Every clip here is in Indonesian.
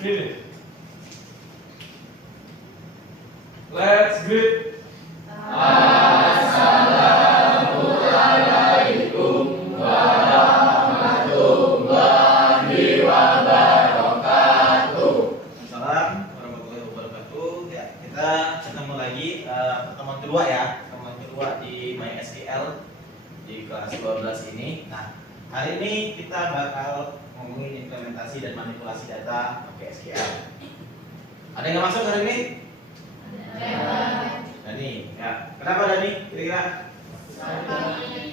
Finish. Let's greet. Assalamualaikum warahmatullahi wabarakatuh. Assalamualaikum warahmatullahi wabarakatuh. Ya, kita ketemu lagi pertemuan kedua ya, pertemuan kedua di MySQL di kelas 12 ini. Nah, hari ini kita bakal ngomongin implementasi dan manipulasi data pakai SQL. Ada yang nggak masuk hari ini? Dani, ya. Kenapa Dani? Kira-kira?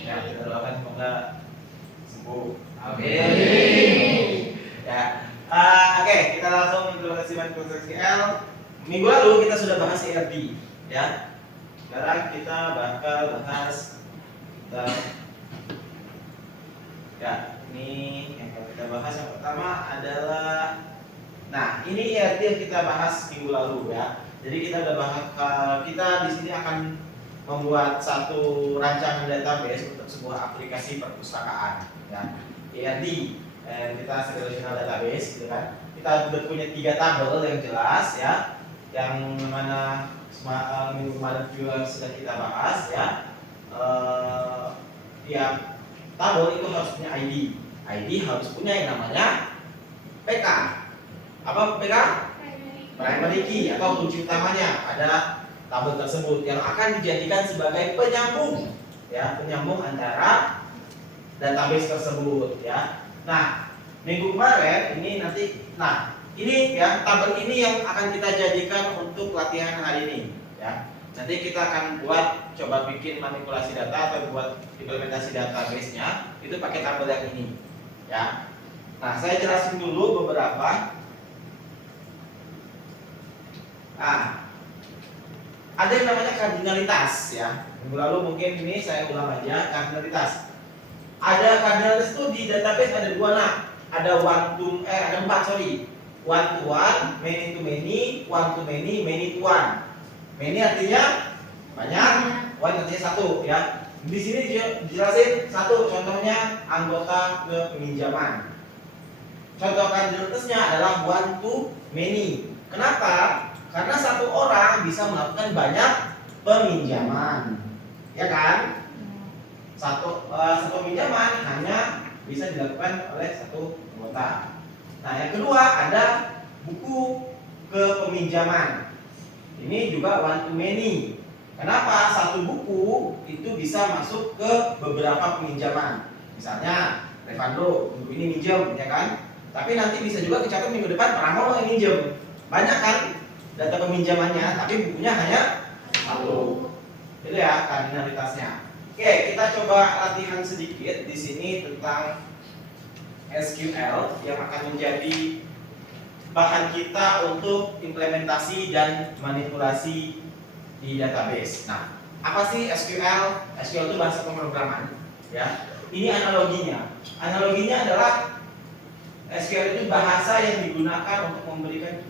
Ya, kita doakan semoga sembuh. Amin. Ya. Oke, kita langsung implementasi manipulasi SQL. Minggu lalu kita sudah bahas ERD, ya. Sekarang kita bakal bahas ya, ini yang kita bahas yang pertama adalah, nah ini ERD yang kita bahas minggu lalu ya. Jadi kita udah bahas, kita di sini akan membuat satu rancangan database untuk sebuah aplikasi perpustakaan ya. ERD, kita relational database gitu kan. Kita udah punya 3 tabel yang jelas ya, yang mana minggu kemarin juga sudah kita bahas ya. Ya, tabel itu harus punya ID. ID harus punya yang namanya PK. Apa PK? Primary key atau kunci utamanya pada tabel tersebut yang akan dijadikan sebagai penyambung ya, penyambung antara database tersebut ya. Nah, minggu kemarin ini nanti, nah ini ya, tabel ini yang akan kita jadikan untuk latihan hari ini ya. Nanti kita akan buat, coba bikin manipulasi data atau buat implementasi database-nya itu pakai tabel yang ini ya. Nah, saya jelasin dulu beberapa. Nah, ada yang namanya kardinalitas ya. Minggu lalu mungkin ini saya ulang aja, kardinalitas. Ada kardinalitas itu di database ada 2 nah. Ada ada 4 sorry. One to one, many to many, one to many, many to one. Many artinya banyak, one artinya satu ya. Di sini dijelasin satu, contohnya anggota ke peminjaman. Contoh kardinalitasnya adalah one to many. Kenapa? Karena satu orang bisa melakukan banyak peminjaman, ya kan? Satu peminjaman hanya bisa dilakukan oleh satu anggota. Nah, yang kedua ada buku ke peminjaman. Ini juga one to many. Kenapa? Satu buku itu bisa masuk ke beberapa peminjaman. Misalnya, Revando buku ini minjem, ya kan? Tapi nanti bisa juga kecatat minggu depan Pramono yang minjem. Banyak kan data peminjamannya, tapi bukunya hanya satu. Itu ya kardinalitasnya. Oke, kita coba latihan sedikit di sini tentang SQL yang akan menjadi bahan kita untuk implementasi dan manipulasi di database. Nah, apa sih SQL? SQL itu bahasa pemrograman, ya. Ini analoginya. Analoginya adalah SQL itu bahasa yang digunakan untuk memberikan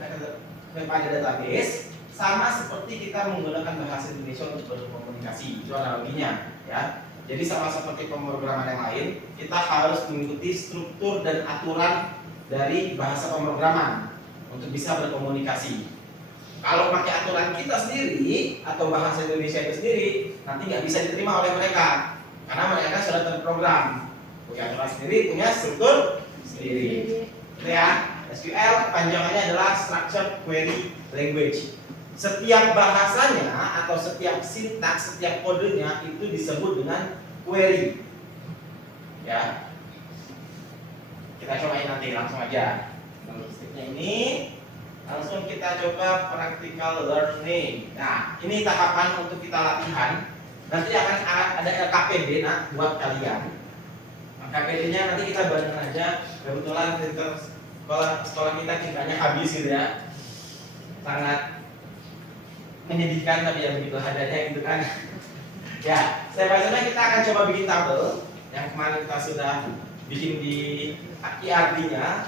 kepada database, sama seperti kita menggunakan bahasa Indonesia untuk berkomunikasi. Itu analoginya, ya. Jadi sama seperti pemrograman yang lain, kita harus mengikuti struktur dan aturan dari bahasa pemrograman untuk bisa berkomunikasi. Kalau pakai aturan kita sendiri atau bahasa Indonesia itu sendiri, nanti nggak bisa diterima oleh mereka, karena mereka sudah terprogram, punya aturan sendiri, punya struktur sendiri. Gitu ya. SQL kepanjangannya adalah Structured Query Language. Setiap bahasanya atau setiap sintaks, setiap kodenya itu disebut dengan query. Ya. Kita cobain nanti langsung aja. Stepnya ini langsung kita coba practical learning. Nah, ini tahapan untuk kita latihan. Nanti akan ada LKPD nah buat kalian. LKPD-nya nanti kita bareng aja. Kebetulan sekolah kita tingkatnya habis gitu ya, sangat menyedihkan tapi ya begitu adanya gitu kan. Ya, selanjutnya kita akan coba bikin tabel yang kemarin kita sudah bikin di ERD-nya.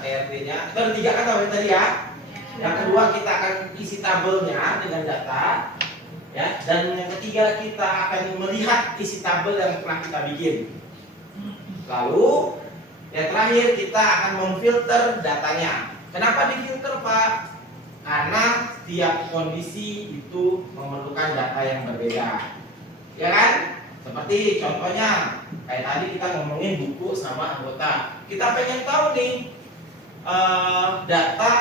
Itu ada 3 kan tabel tadi ya. Yang kedua kita akan isi tabelnya dengan data, ya. Dan yang ketiga kita akan melihat isi tabel yang pernah kita bikin. Lalu yang terakhir kita akan memfilter datanya. Kenapa difilter, Pak? Karena setiap kondisi itu memerlukan data yang berbeda, ya kan? Seperti contohnya kayak tadi kita ngomongin buku sama anggota. Kita pengen tahu nih data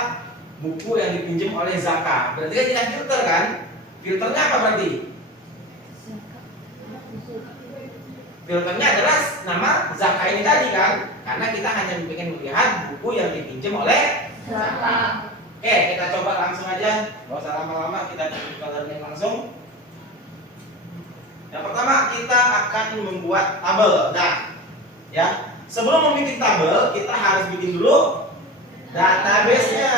buku yang dipinjam oleh Zaka. Berarti kan kita filter kan? Filternya apa berarti? Filternya adalah nama Zaka ini tadi kan? Karena kita hanya ingin melihat buku yang dipinjam oleh Zaka. Oke, kita coba langsung aja. Gak usah lama-lama, kita coba learning langsung. Yang pertama kita akan membuat tabel. Nah, ya, sebelum membuat tabel kita harus bikin dulu database-nya.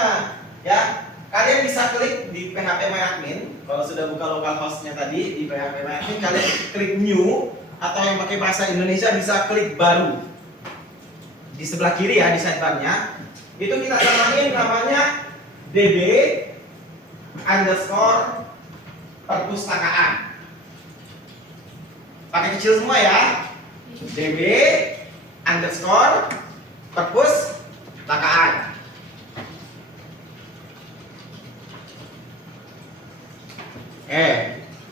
Ya, kalian bisa klik di PHP MyAdmin. Kalau sudah buka localhost-nya tadi di PHP MyAdmin, kalian klik new atau yang pakai bahasa Indonesia bisa klik baru. Di sebelah kiri ya di sidebar-nya. Itu kita samain namanya DB underscore perpustakaan. Pakai kecil semua ya. DB underscore perpustakaan.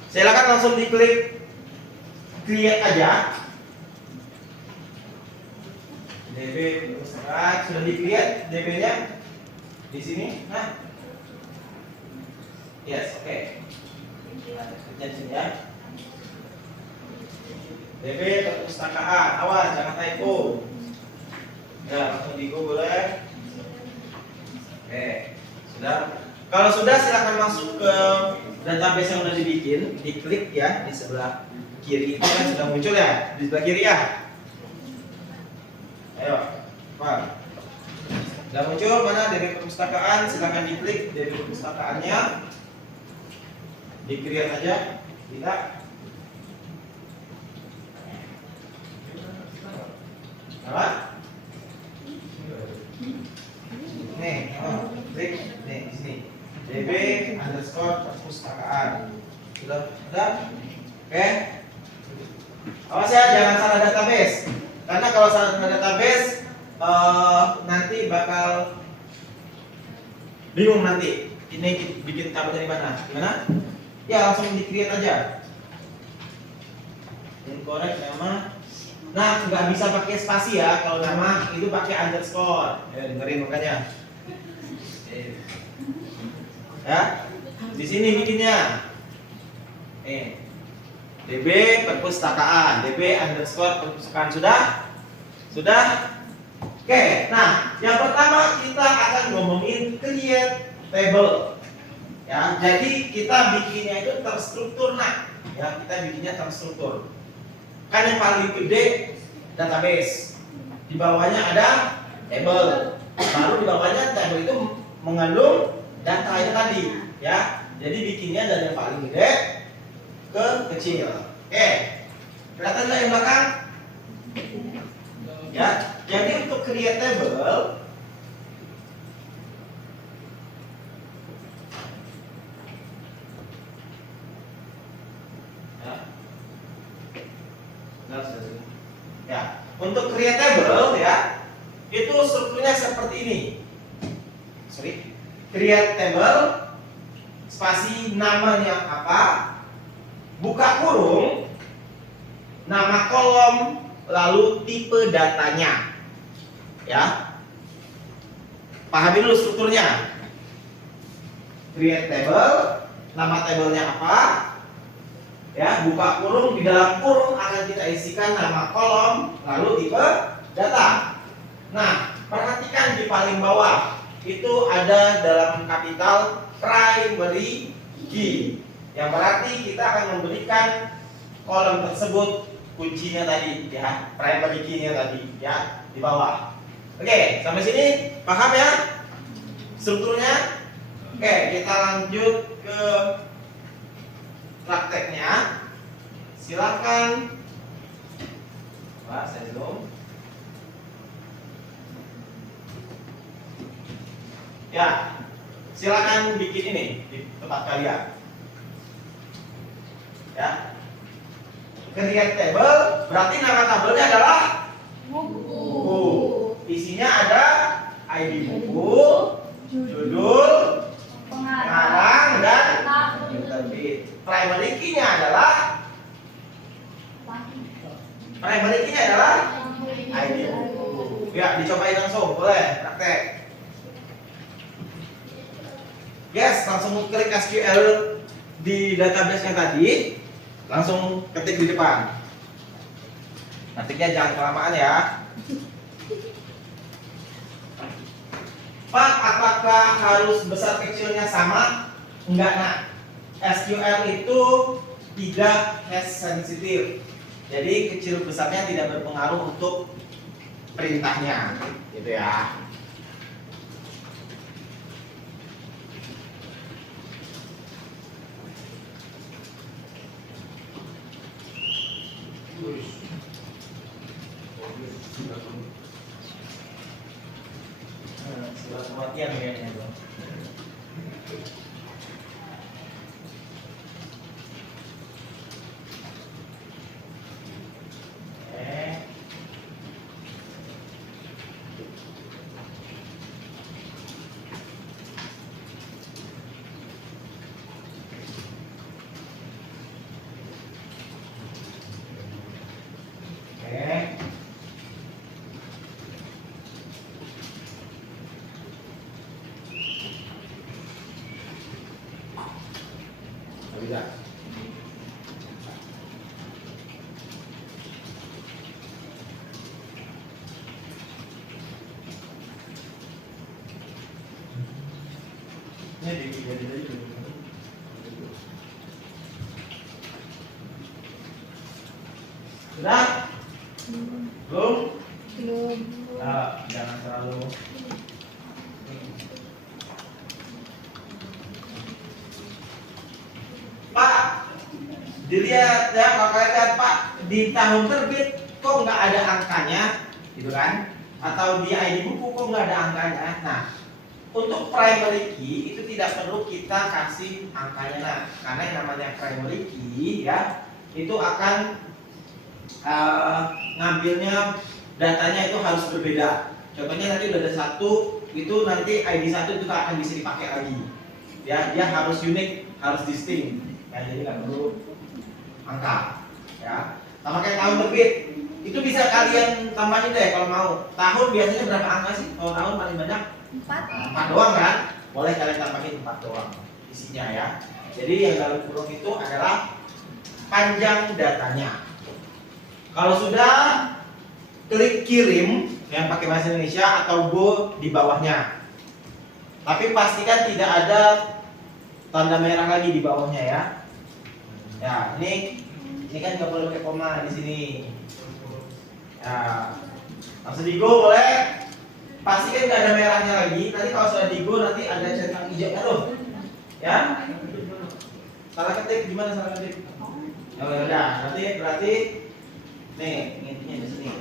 Silakan langsung diklik create aja. DB perpustakaan sudah di create DB-nya di sini. Nah, yes, oke. Kerja sini ya. DB perpustakaan, awas jangan typo. Ya, langsung di go boleh. Oke, sudah. Kalau sudah silakan masuk ke database yang sudah dibikin, diklik ya di sebelah kiri itu kan sudah muncul ya, di sebelah kiri ya. Ayo, Pak. Sudah muncul mana DB perpustakaan, silakan diklik DB perpustakaannya. Di create aja kita. Apa? Nih, klik nih di sini. DB underscore perpustakaan. Sudah? Oke. Awas ya, jangan salah database. Karena kalau salah database nanti bakal bingung nanti. Ini bikin tabel dari mana? Gimana? Ya langsung di create aja. Incorrect nama. Nah, nggak bisa pakai spasi ya. Kalau nama itu pakai underscore. Ya dengerin makanya. Ya, di sini bikinnya. DB perpustakaan, DB underscore perpustakaan sudah. Oke, nah yang pertama kita akan ngomongin create table. Ya, jadi kita bikinnya itu terstruktur nah. Ya, kita bikinnya terstruktur. Kan yang paling gede database. Di bawahnya ada table. Baru di bawahnya table itu mengandung datanya tadi, ya. Jadi bikinnya dari yang paling gede ke kecil. Oke. Kelihatan nggak yang belakang? Ya. Jadi untuk create table ya, untuk create table ya, itu strukturnya seperti ini. Create table, spasi namanya apa, buka kurung, nama kolom, lalu tipe datanya. Ya, pahami dulu strukturnya. Create table, nama tabelnya apa, ya, buka kurung, di dalam kurung akan kita isikan nama kolom, lalu tipe data. Nah, perhatikan di paling bawah itu ada dalam kapital primary key, yang berarti kita akan memberikan kolom tersebut kuncinya tadi, ya, primary key-nya tadi, ya, di bawah. Oke, sampai sini paham ya strukturnya? Oke, kita lanjut ke prakteknya. Silakan. Pak, saya zoom. Ya, silakan bikin ini di tempat kalian. Ya. Create table, berarti nama tabelnya adalah Buku. buku. Isinya ada ID buku, langsung, boleh praktek. Yes, langsung klik SQL di database-nya tadi, langsung ketik di depan. Ketiknya jangan kelamaan ya. Pak, apakah harus besar kecilnya sama? Enggak, nak. SQL itu tidak case sensitive. Jadi kecil besarnya tidak berpengaruh untuk perintahnya, gitu ya. Setelah kematian kayaknya dong. Bisa. Ini jadi sudah? Belum? Belum. Nah, jangan terlalu Pak, dilihat ya, kalau kalian lihat Pak, di tahun terbit kok nggak ada angkanya, gitu kan? Atau di ID buku kok nggak ada angkanya? Nah, untuk primary key itu tidak perlu kita kasih angkanya, nah, karena yang namanya primary key ya, itu akan ngambilnya datanya itu harus berbeda. Contohnya nanti udah ada satu, itu nanti ID satu itu akan bisa dipakai lagi. Ya, dia harus unik, harus distinct. Ya, jadi nggak perlu angka. Ya, sama kayak tahun terbit, itu bisa kalian tambahin deh kalau mau. Tahun biasanya berapa angka sih? Kalau tahun paling banyak 4 doang kan? Boleh kalian tambahin 4 doang isinya ya. Jadi yang dalam kurung itu adalah panjang datanya. Kalau sudah, klik kirim yang pakai bahasa Indonesia atau go di bawahnya. Tapi pastikan tidak ada tanda merah lagi di bawahnya ya. Ya, ini kan nggak perlu pakai koma di sini. Ya, langsung di go boleh. Pastikan nggak ada merahnya lagi. Nanti kalau sudah di go nanti ada centang hijaunya tuh. Ya. Salah ketik gimana salah ketik? Ya udah, nanti berarti nih intinya di sini.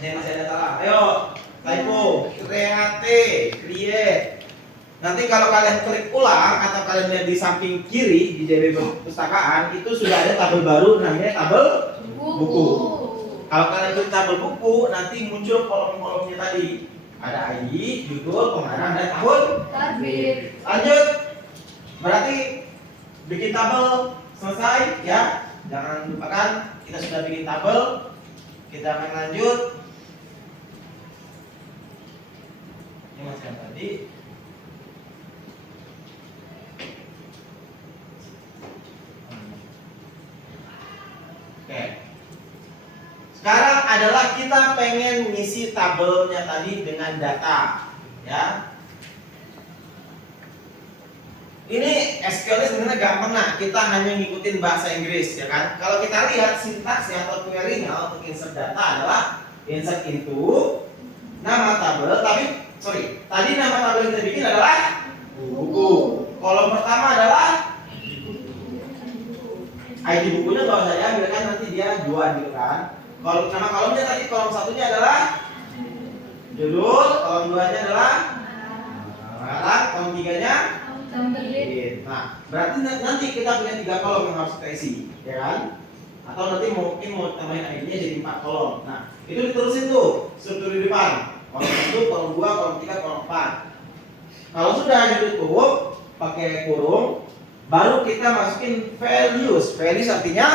Ini masih ada salah. Ayo, typo, create. Nanti kalau kalian klik ulang atau kalian lihat di samping kiri di DB perpustakaan itu sudah ada tabel baru namanya tabel buku. Kalau kalian klik tabel buku nanti muncul kolom-kolomnya tadi. Ada ID, judul, pengarang, dan tahun terbit. Lanjut. Berarti bikin tabel selesai ya. Jangan lupakan kita sudah bikin tabel. Kita akan lanjut. Ini masih yang tadi. Oke. Sekarang adalah kita pengen ngisi tabelnya tadi dengan data, ya. Ini SQL sebenarnya gampang, nah kita hanya ngikutin bahasa Inggris, ya kan? Kalau kita lihat sintaksnya atau query-nya untuk insert data adalah insert into nama tabel, tadi nama tabel yang kita bikin adalah buku. Kolom pertama adalah ID bukunya kalau saya ambil kan nanti dia 2 gitu kan. Kalau nama kolomnya tadi kolom satunya adalah judul, kolom 2-nya adalah pengarang, kolom 3-nya terbit. Nah, berarti nanti kita punya 3 kolom yang harus kita isi, ya kan? Atau nanti mungkin mau tambahin ID-nya jadi 4 kolom. Nah, itu diterusin tuh struktur di depan. Kolom 1, kolom 2, kolom 3, kolom 4. Kalau sudah ditutup pakai kurung, baru kita masukin values. Values artinya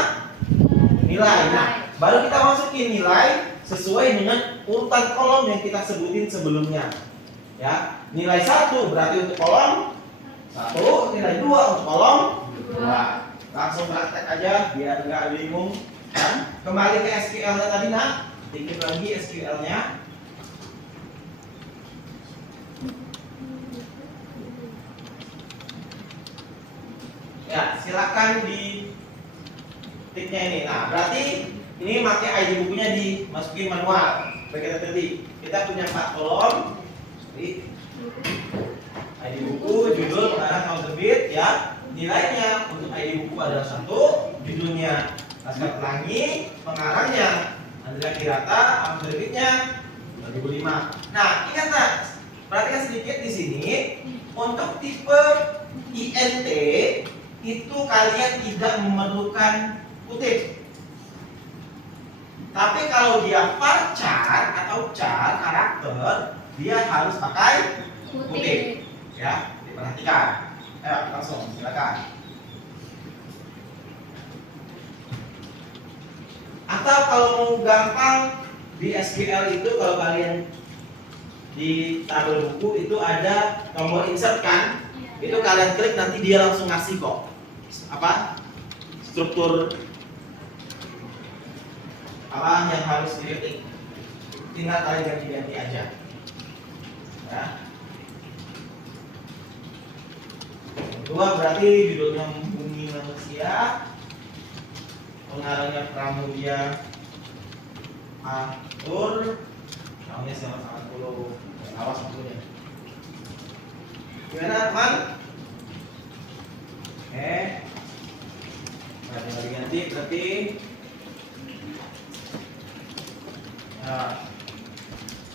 nilai. Nah, baru kita masukin nilai sesuai dengan urutan kolom yang kita sebutin sebelumnya. Ya, nilai 1 berarti untuk kolom 1, nilai 2 untuk kolom 2. Langsung praktek aja biar nggak bingung. Dan kembali ke SQL-nya tadi, nak. Dikit lagi SQL-nya. Ya, silakan di tiknya ini. Nah, berarti ini pakai ID bukunya dimasukin manual. Baik, kita punya 4 kolom. Jadi, ID buku, judul, pengarang, tahun terbit, ya. Nilainya untuk ID buku adalah 1, judulnya Laskar Pelangi, pengarangnya Andrea Kirata, tahun terbitnya 2005. Nah, ingat nak, perhatikan sedikit di sini. Untuk tipe INT itu kalian tidak memerlukan kutip. Tapi kalau dia varchar atau char karakter, dia harus pakai kutip. Ya, diperhatikan. Ayo langsung silakan. Atau kalau mau gampang di SQL itu, kalau kalian di tabel buku itu ada tombol insert kan? Itu kalian klik nanti dia langsung ngasih kok apa struktur apa yang harus diketik. Tinggal kalian ganti-ganti aja. Ya. Kedua berarti judulnya Bumi Manusia, pengarangnya Pramudia Atur, namanya sama 10. Awas waktunya. Gimana teman? Oke. Nah, tinggal diganti berarti. Nah,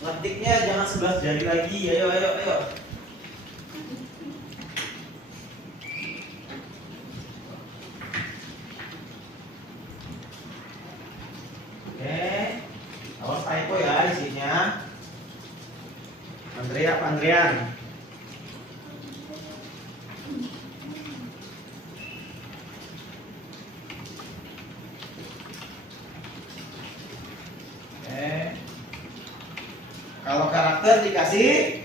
ngetiknya jangan 11 jari lagi. Ayo. Oke, awas typo ya isinya. Andrea, Pak Andrean. Oke. Kalau karakter dikasih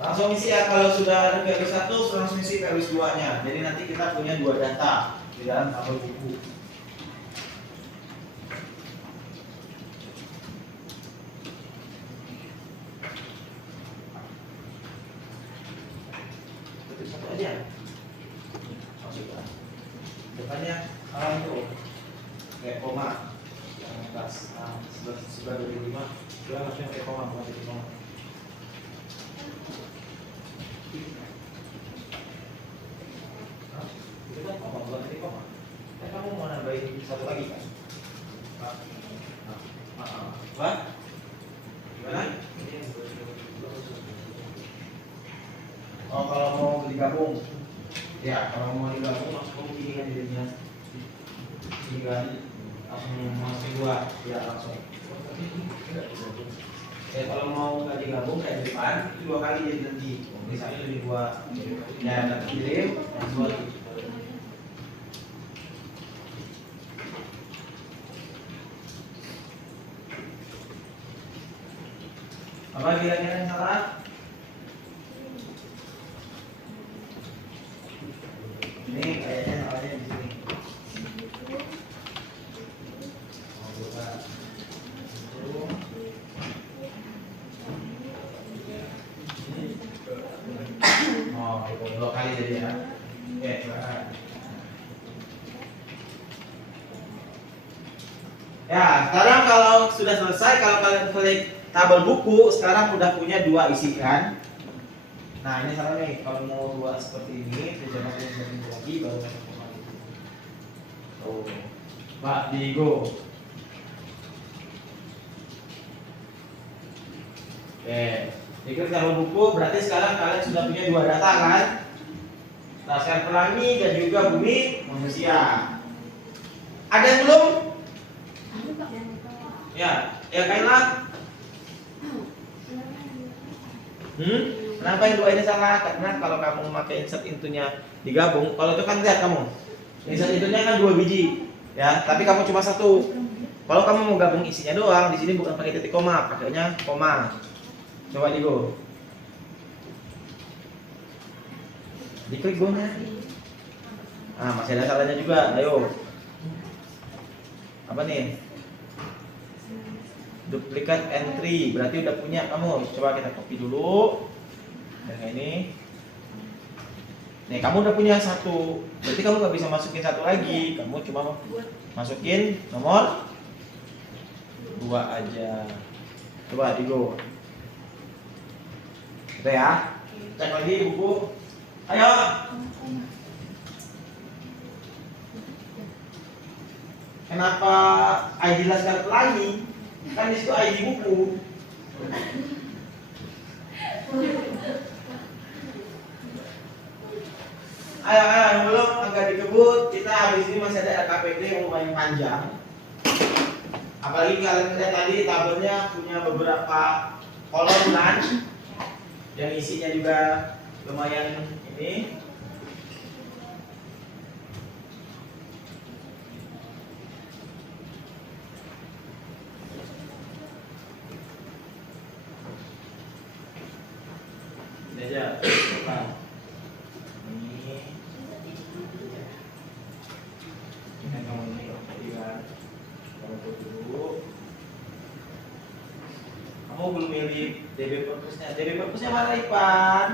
langsung isi ya. Kalau sudah ada value 1 langsung isi value 2-nya. Jadi nanti kita punya 2 data di dalam tabel buku. Ketik 1 aja. Masukkan. Depannya itu kayak koma yang atas. Nah, sebelah 2005 kita masukin kayak koma, bukan titik koma. Itu kan koma, bukan titik koma. Kamu mau nambahin 1 lagi kan? Apa? Gimana? Oh, kalau mau digabung, ya kalau mau digabung langsung ini kan jadinya ini kan langsung masuk 2, ya langsung. Ya kalau mau nggak digabung kayak di depan itu 2 kali jadi nanti misalnya lebih 2 ya nanti kirim dan 2 lagi. Apa kira-kira yang salah? Ini kayaknya salahnya di sini. Oh, itu 2 kali jadi ya. Oke, silakan. Ya, sekarang kalau sudah selesai, kalau kalian klik tabel buku, sekarang udah punya 2 isi kan? Nah, ini salah nih. Kalau mau 2 seperti ini, jangan ini lagi baru masuk kembali. Oh, Pak Digo. Oke, Oke. Diklik tabel buku, berarti sekarang kalian sudah punya 2 data kan? Laskar Pelangi dan juga Bumi Manusia. Ada yang belum? Ya, ya Kaila. Kenapa yang 2 ini salah? Karena kalau kamu memakai insert intunya digabung, kalau itu kan lihat kamu. Insert intunya kan 2 biji, ya. Tapi kamu cuma 1. Kalau kamu mau gabung isinya doang, di sini bukan pakai titik koma, pakainya koma. Coba di go. Diklik go-nya. Ah, masih ada salahnya juga. Ayo. Apa nih? Duplicate entry. Berarti udah punya kamu. Coba kita copy dulu. Yang ini. Nih, kamu udah punya 1. Berarti kamu nggak bisa masukin 1 lagi. Kamu cuma masukin nomor 2 aja. Coba di go. Gitu ya. Cek lagi buku. Ayo. Kenapa ID Laskar Pelangi? Kan di situ ID buku. Ayo, yang belum agak dikebut. Kita habis ini masih ada KPD yang lumayan panjang. Apalagi kalian lihat tadi tabelnya punya beberapa kolom kan, yang isinya juga lumayan ini. Ini aja. Ini kamu ini kan. Kamu dulu. Kamu belum milih DB purpose-nya. DB purpose-nya mana, Ipan?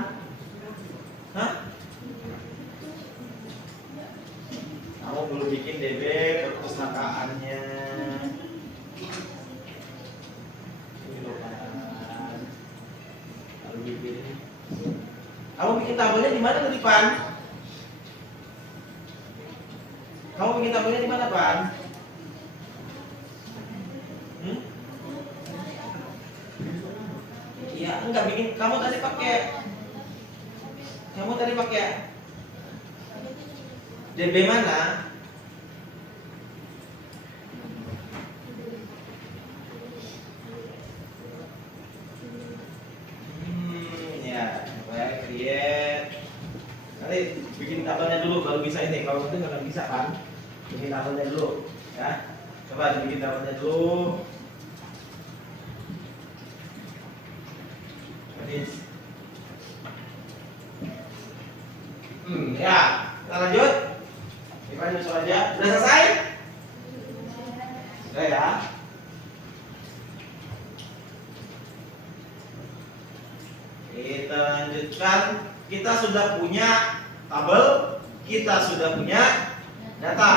Hah? Kamu belum bikin DB perpustakaannya. Ini loh kan. Lalu bikin. Kamu bikin tabelnya di mana tuh, Ipan? Kamu bikin tabelnya di mana, Pan? Iya, enggak bikin. Kamu tadi pakai DB mana? Ya, create. Nanti bikin tabelnya dulu baru bisa ini. Kalau itu nggak bisa kan? Bikin tabelnya dulu, ya. Coba dibikin tabelnya dulu. Ya, kita lanjut. Kita nyusul aja. Udah selesai? Sudah ya. Kita lanjutkan. Kita sudah punya tabel, kita sudah punya data.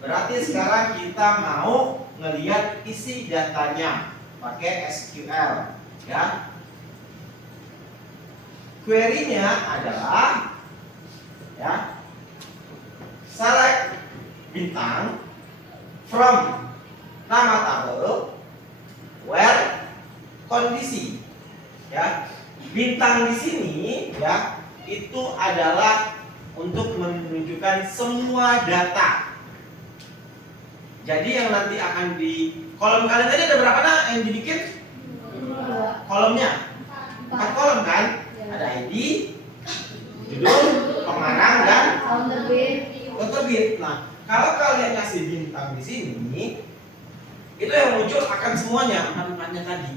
Berarti sekarang kita mau ngelihat isi datanya pakai SQL, ya. Query-nya adalah, ya, select bintang from nama tabel where kondisi, ya. Bintang di sini, ya, itu adalah untuk menunjukkan semua data. Jadi yang nanti akan di kolom kalian tadi ada berapa nak yang dibikin? Kolomnya 4 kolom kan? Ada ID, judul, pengarang, dan terbit. Nah, kalau kalian kasih bintang di sini, itu yang muncul akan semuanya empat-empatnya tadi.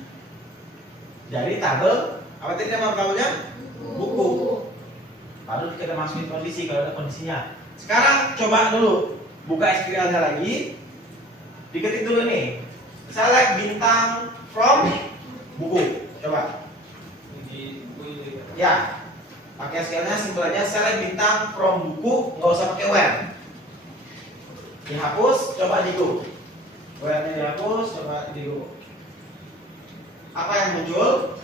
Dari tabel, apa tadi nama tabelnya? Buku. Baru kita masukin kondisi kalau ada kondisinya. Sekarang coba dulu buka SQL-nya lagi. Diketik dulu nih. Select bintang from buku. Coba. Ya, pakai SQL-nya simpel aja. Select bintang from buku, nggak usah pakai where. Dihapus, coba di go. Where-nya dihapus, coba di go. Apa yang muncul?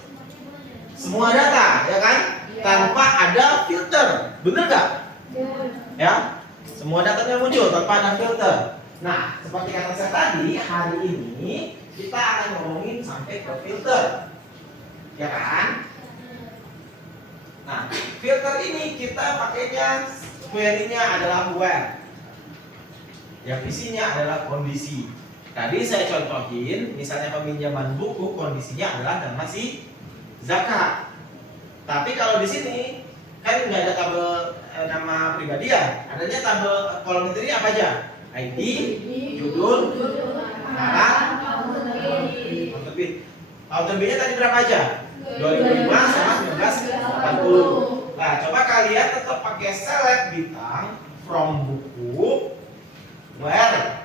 Semua data, ya kan? Tanpa ada filter, bener nggak? Ya, semua datanya muncul tanpa ada filter. Nah, seperti kata saya tadi, hari ini kita akan ngomongin sampai ke filter. ya kan? Nah, filter ini kita pakainya query-nya adalah where, yang isinya adalah kondisi. Tadi saya contohin, misalnya peminjaman buku, kondisinya adalah nama si Zaka. Tapi kalau di sini kan nggak ada tabel nama pribadi ya, adanya tabel kolom intinya apa aja? ID, judul, pengarang, tahun terbit. Tahun terbitnya tadi berapa aja? 2005 sama 1980. Nah, coba kalian tetap pakai select bintang from buku where,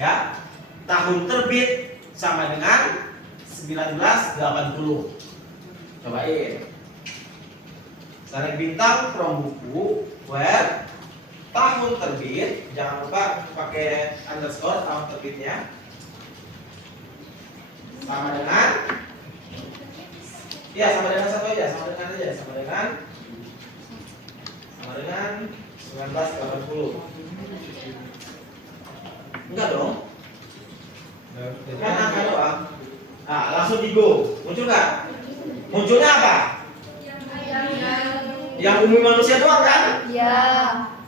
ya, tahun terbit sama dengan 1980. Cobain. Select bintang from buku where tahun terbit, jangan lupa pakai underscore tahun terbitnya sama dengan, ya sama dengan satu aja, sama dengan 1980. Enggak dong, kan angka doang. Nah, langsung di go, muncul nggak? Munculnya apa? Yang umum manusia doang kan? Ya.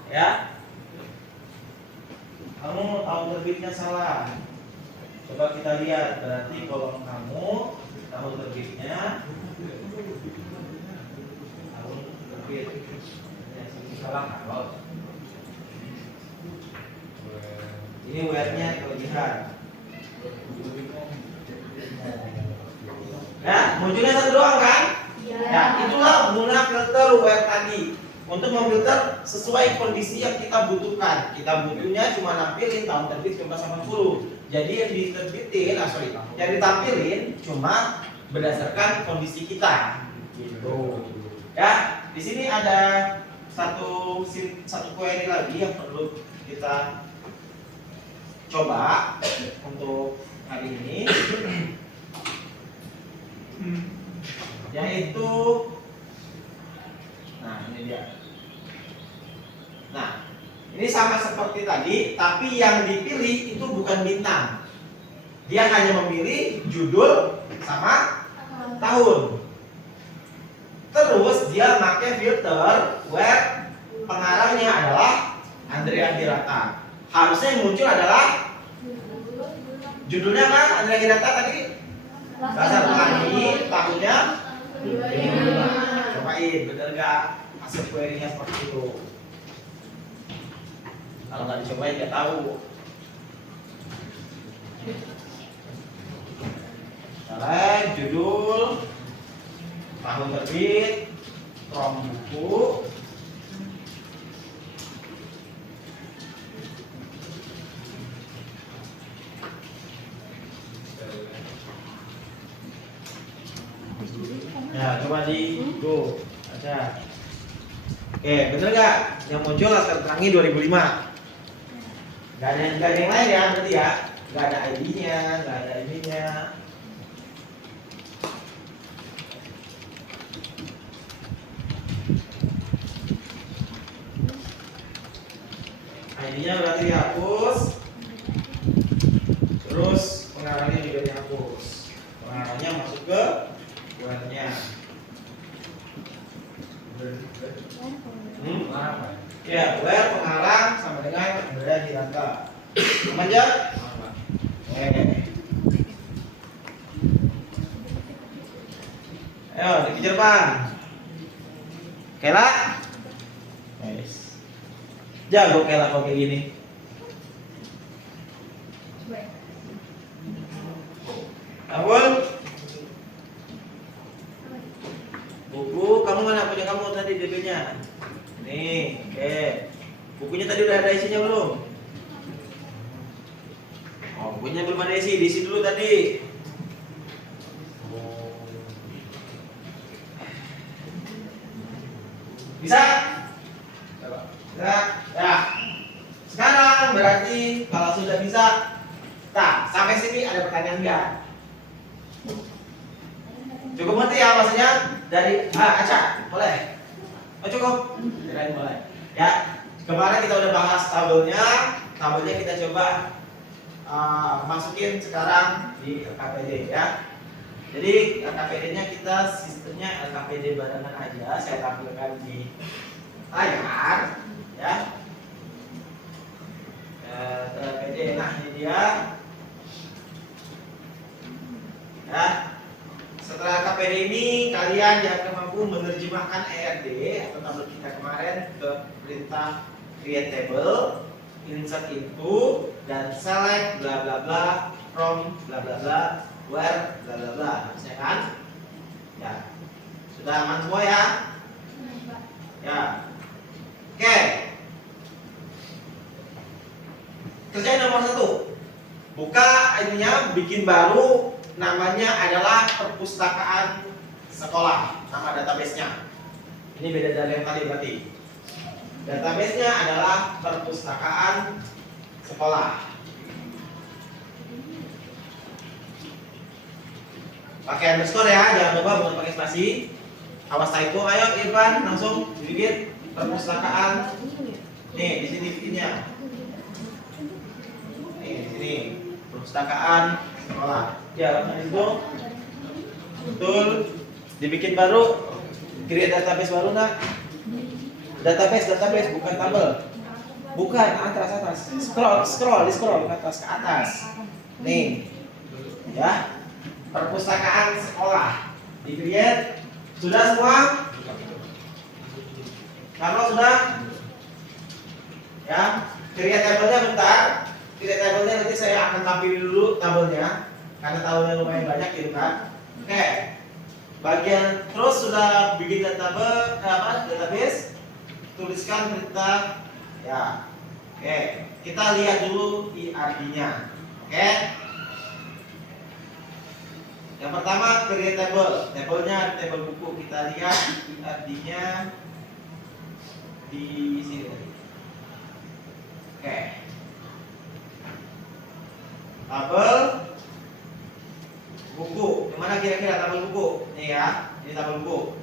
Ya. Kamu tahun terbitnya salah. Coba kita lihat, berarti kolom kamu tahun terbitnya tahun terbit. Salah kalau. Ini where-nya kelebihan. Ya, munculnya satu doang kan? Ya, itulah guna filter where tadi. Untuk memfilter sesuai kondisi yang kita butuhkan. Kita butuhnya cuma nampilin tahun terbit 1980. Jadi yang diterbitin, yang ditampilin cuma berdasarkan kondisi kita. Gitu. Ya, di sini ada satu query lagi yang perlu kita coba untuk hari ini, yaitu, nah ini dia. Nah, ini sama seperti tadi, tapi yang dipilih itu bukan bintang. Dia hanya memilih judul sama tahun. Terus dia pakai filter where pengarangnya adalah Andrea Hirata. Harusnya yang muncul adalah judulnya kan Andrea Hirata tadi. Bahasa Petani, tahunnya 2005. Cobain, bener gak hasil query-nya seperti itu? Kalau nggak dicobain nggak tahu. Select judul, tahun terbit, from buku, ya coba di go aja. Oke, bener nggak? Yang muncul Laskar Pelangi 2005. Gak ada yang lain ya, berarti ya. Gak ada ID-nya, gak ada ininya. ID-nya berarti dihapus. Terus pengarangnya juga dihapus. Pengarangnya masuk ke where-nya. Ya, where pengarang sama dengan Andrea Hirata. Aman ya? Ayo, dikejar Bang. Kela? Nice. Jago Kela kok kayak gini. Abul? Buku, kamu mana punya kamu tadi DP-nya? Nih, oke. Bukunya tadi udah ada isinya belum? Oh, bukunya belum ada isi, diisi dulu tadi. Bisa? Bisa? Ya. Sekarang berarti kalau sudah bisa, nah sampai sini ada pertanyaan enggak? Cukup ngerti ya maksudnya? Dari Aca, boleh? Oh cukup? Kirain boleh. Ya, kemarin kita udah bahas tabelnya. Tabelnya kita coba masukin sekarang di KPD ya. Jadi LKPD-nya kita sistemnya LKPD barengan aja. Saya tampilkan di layar, ya. LKPD, nah ini dia. Ya. Setelah LKPD ini kalian yang mampu menerjemahkan ERD atau tabel kita kemarin ke perintah create table, insert into, dan select bla bla bla from bla bla bla where bla bla bla, harusnya kan? Ya, sudah aman semua ya? Ya, oke. Kerjaan nomor 1, buka ininya, bikin baru, namanya adalah perpustakaan sekolah, nama database-nya. Ini beda dari yang tadi berarti. Database-nya adalah perpustakaan sekolah. Pakai underscore ya, jangan lupa bukan pakai spasi. Awas typo. Ayo Irfan, langsung bikin perpustakaan. Nih di sini bikinnya. Nih di sini perpustakaan sekolah. Ya, itu betul. Dibikin baru. Create database baru nak. Database bukan tabel. Bukan atas. Scroll ke atas. Nih. Ya. Perpustakaan sekolah di create. Sudah semua? Kalau sudah, ya, create tabelnya bentar. Create tabelnya nanti saya akan tampil dulu tabelnya, karena tabelnya lumayan banyak gitu kan. Oke. Bagian terus sudah bikin database, tuliskan perintah, ya. Oke. Kita lihat dulu IRD-nya. Oke. Yang pertama create table, tabelnya table buku, kita lihat IRD-nya di sini. Oke. Tabel buku, kemana kira-kira tabel buku? Nih ya, ini tabel buku.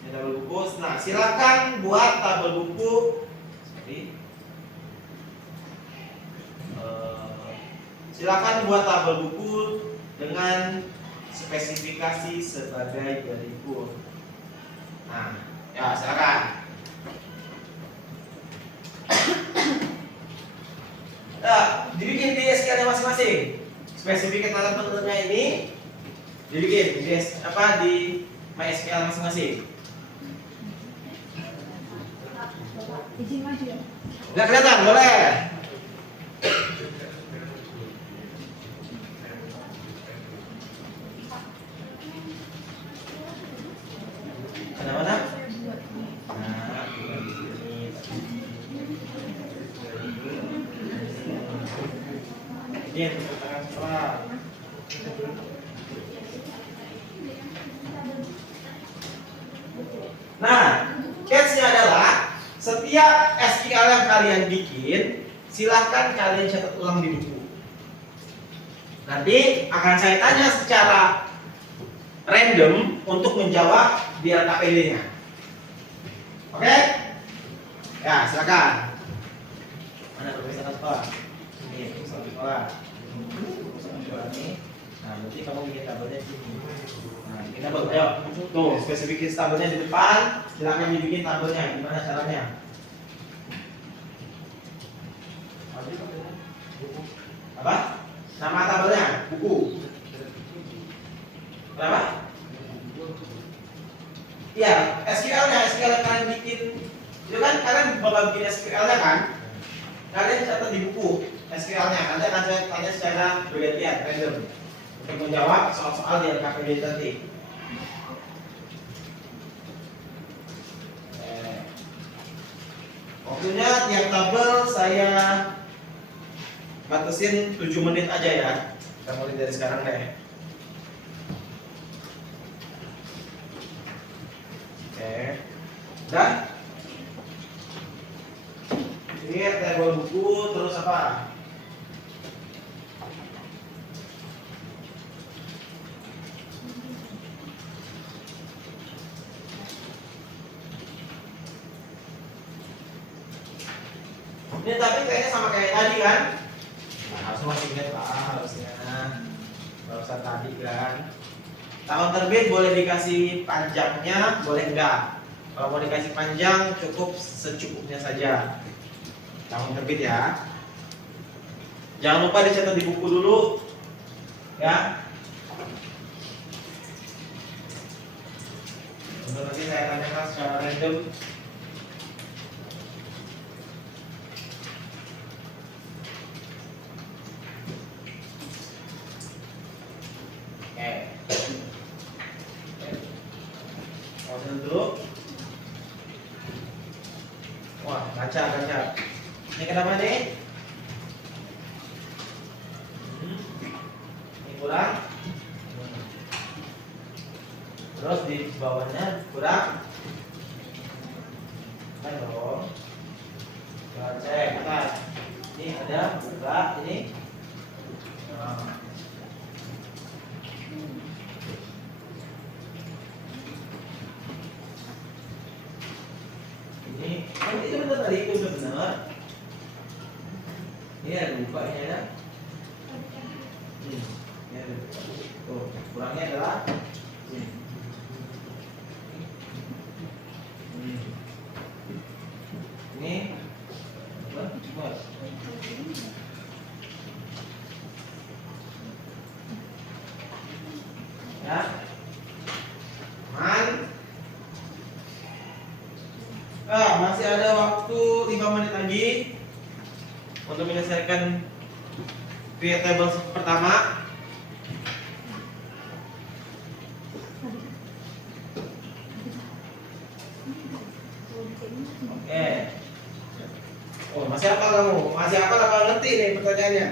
Ini tabel buku. Nah, silakan buat tabel buku seperti. Silakan buat tabel buku dengan spesifikasi sebagai berikut. Nah, ya silakan. Nah, dibikin di SQL-nya masing-masing. Spesifikasi bentuknya ini dibikin di MySQL masing-masing. Izin maju ya. Nggak kelihatan, boleh. Mana? Nah, ini perpustakaan sekolah. Nah, catch-nya adalah setiap SQL yang kalian bikin, silahkan kalian catat ulang di buku. Nanti akan saya tanya secara random untuk menjawab di LKPD-nya. Oke? Ya, silakan. Mana perpustakaan sekolah? Ini perpustakaan sekolah. Perpustakaan sekolah ini. Nah, nanti kamu bikin tabelnya di sini. Nah, bikin tabel. Ayo, tuh spesifikasi tabelnya di depan. Silakan dibikin tabelnya. Gimana caranya? Apa? Nama tabelnya? Buku. Kenapa? Iya, SQL-nya, SQL yang kalian bikin, itu kan kalian bakal bikin SQL-nya kan? Kalian catat di buku SQL-nya, nanti akan saya tanya secara bergantian, random, untuk menjawab soal-soal di LKPD nanti. Waktunya tiap tabel saya batasin 7 menit aja ya. Kita mulai dari sekarang deh. Oke. Udah? Ini tabel buku terus apa? Ini tapi kayaknya sama kayak tadi kan? Nah, harusnya masih ingat lah harusnya. usah tadi kan. Tahun terbit boleh dikasih panjangnya, boleh enggak. Kalau mau dikasih panjang cukup secukupnya saja. Tahun terbit ya. Jangan lupa dicatat di buku dulu ya. Untuk nanti saya tanyakan secara random. Oke. Dulu. Wah, kaca. Ini kenapa nih? Ini kurang. Terus di bawahnya kurang. Kan dong. Coba cek. Nah, ini ada buka ini. Nah. Ini benar tadi itu benar. Ini ada buka, ini ada. Ini ada. Tuh, kurangnya adalah ini. Ini mas. Ya. Masih ada waktu 5 menit lagi untuk menyelesaikan create table pertama. Oke. Oh, masih apa kamu? Masih apa ngerti nih pertanyaannya?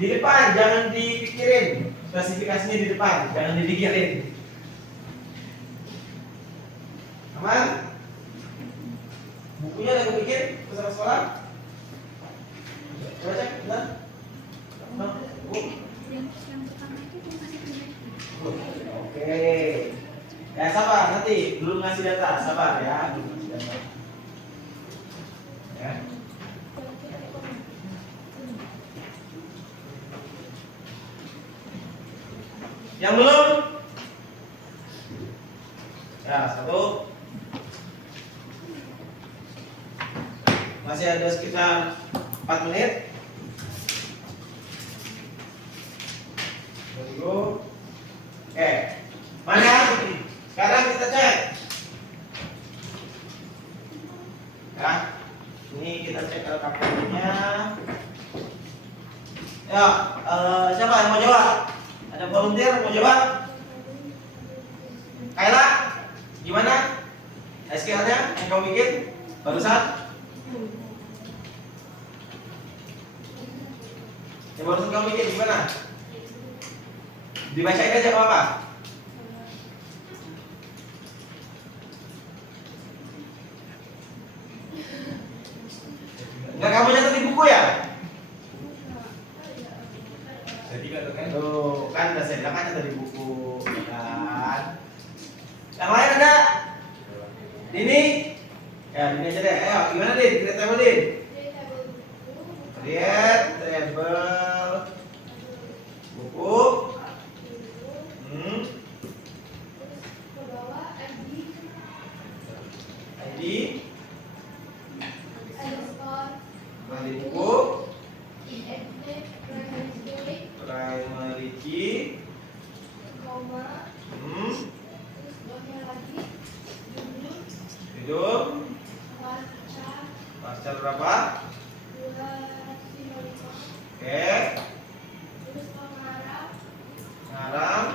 Di depan jangan dipikirin. Spesifikasinya di depan, jangan dipikirin. Aman? Bukunya udah bikin peserta sekolah? Coba cek, bentar. Yang pertama itu masih punya. Oke. Ya sabar, nanti belum ngasih data, sabar ya. Belum ngasih data. Ya. Yang belum? Ya, 1. Masih ada sekitar 4 menit. Tunggu. Oke. Mana? Sekarang kita cek. Ya. Ini kita cek LKPM-nya. Ya, siapa yang mau jawab? Ada volunteer mau jawab? Kayla, gimana? SQL-nya yang kamu bikin barusan? Yang barusan kamu bikin gimana? Dibacain aja nggak apa-apa. Nggak kamu catat di buku ya? Tuh, kan udah saya bilang kan catat di buku, kan? Yang lain ada? Dini? Ya, Dini aja deh. Ayo, gimana Din? Create table Din? Create table buku. ID. Di buku. Primary key. Judul. Pascal berapa? Oke. Ngarang.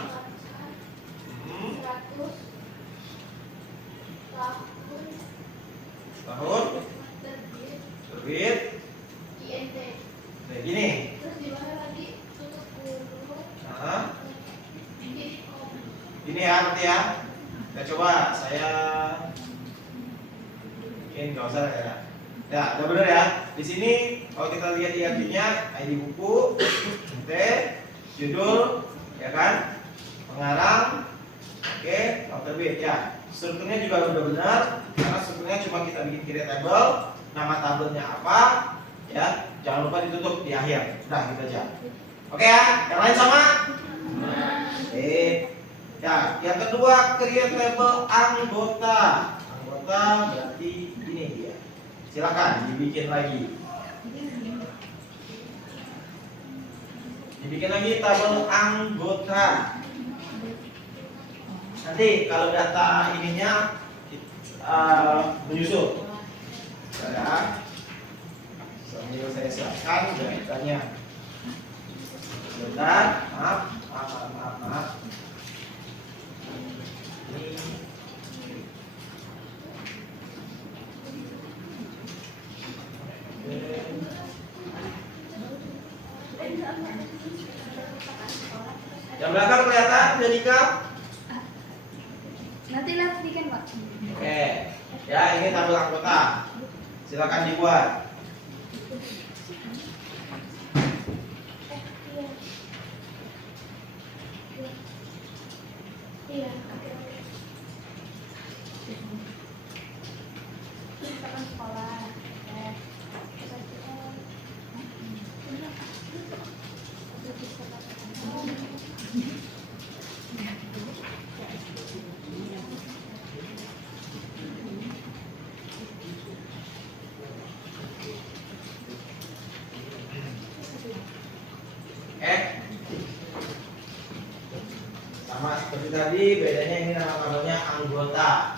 Tahun. Terbit. Kayak gini. Ini ya nanti ya. Kita coba saya bikin nggak usah ya. Ya, udah benar ya. Di sini kalau kita lihat di artinya ID buku, judul, ya kan, pengarang, oke, waktu terbit ya. Strukturnya juga udah benar karena strukturnya cuma kita bikin create table, nama tabelnya apa, ya. Jangan lupa ditutup di akhir. Udah gitu aja. Oke ya, yang lain sama? Oke. Ya, yang kedua create label anggota. Anggota berarti ini dia. Silakan dibikin lagi. Dibikin lagi tabel anggota. Nanti kalau data ininya menyusul. Ya. Sambil saya siapkan datanya. Bentar, maaf. Ini yang belakang kelihatan, Janika? Nanti lihat bikin Pak. Oke. Ya, ini tabel anggota. Silakan dibuat. Iya, oke. Misalkan sekolah. Sama seperti tadi, bedanya ini nama tabelnya anggota.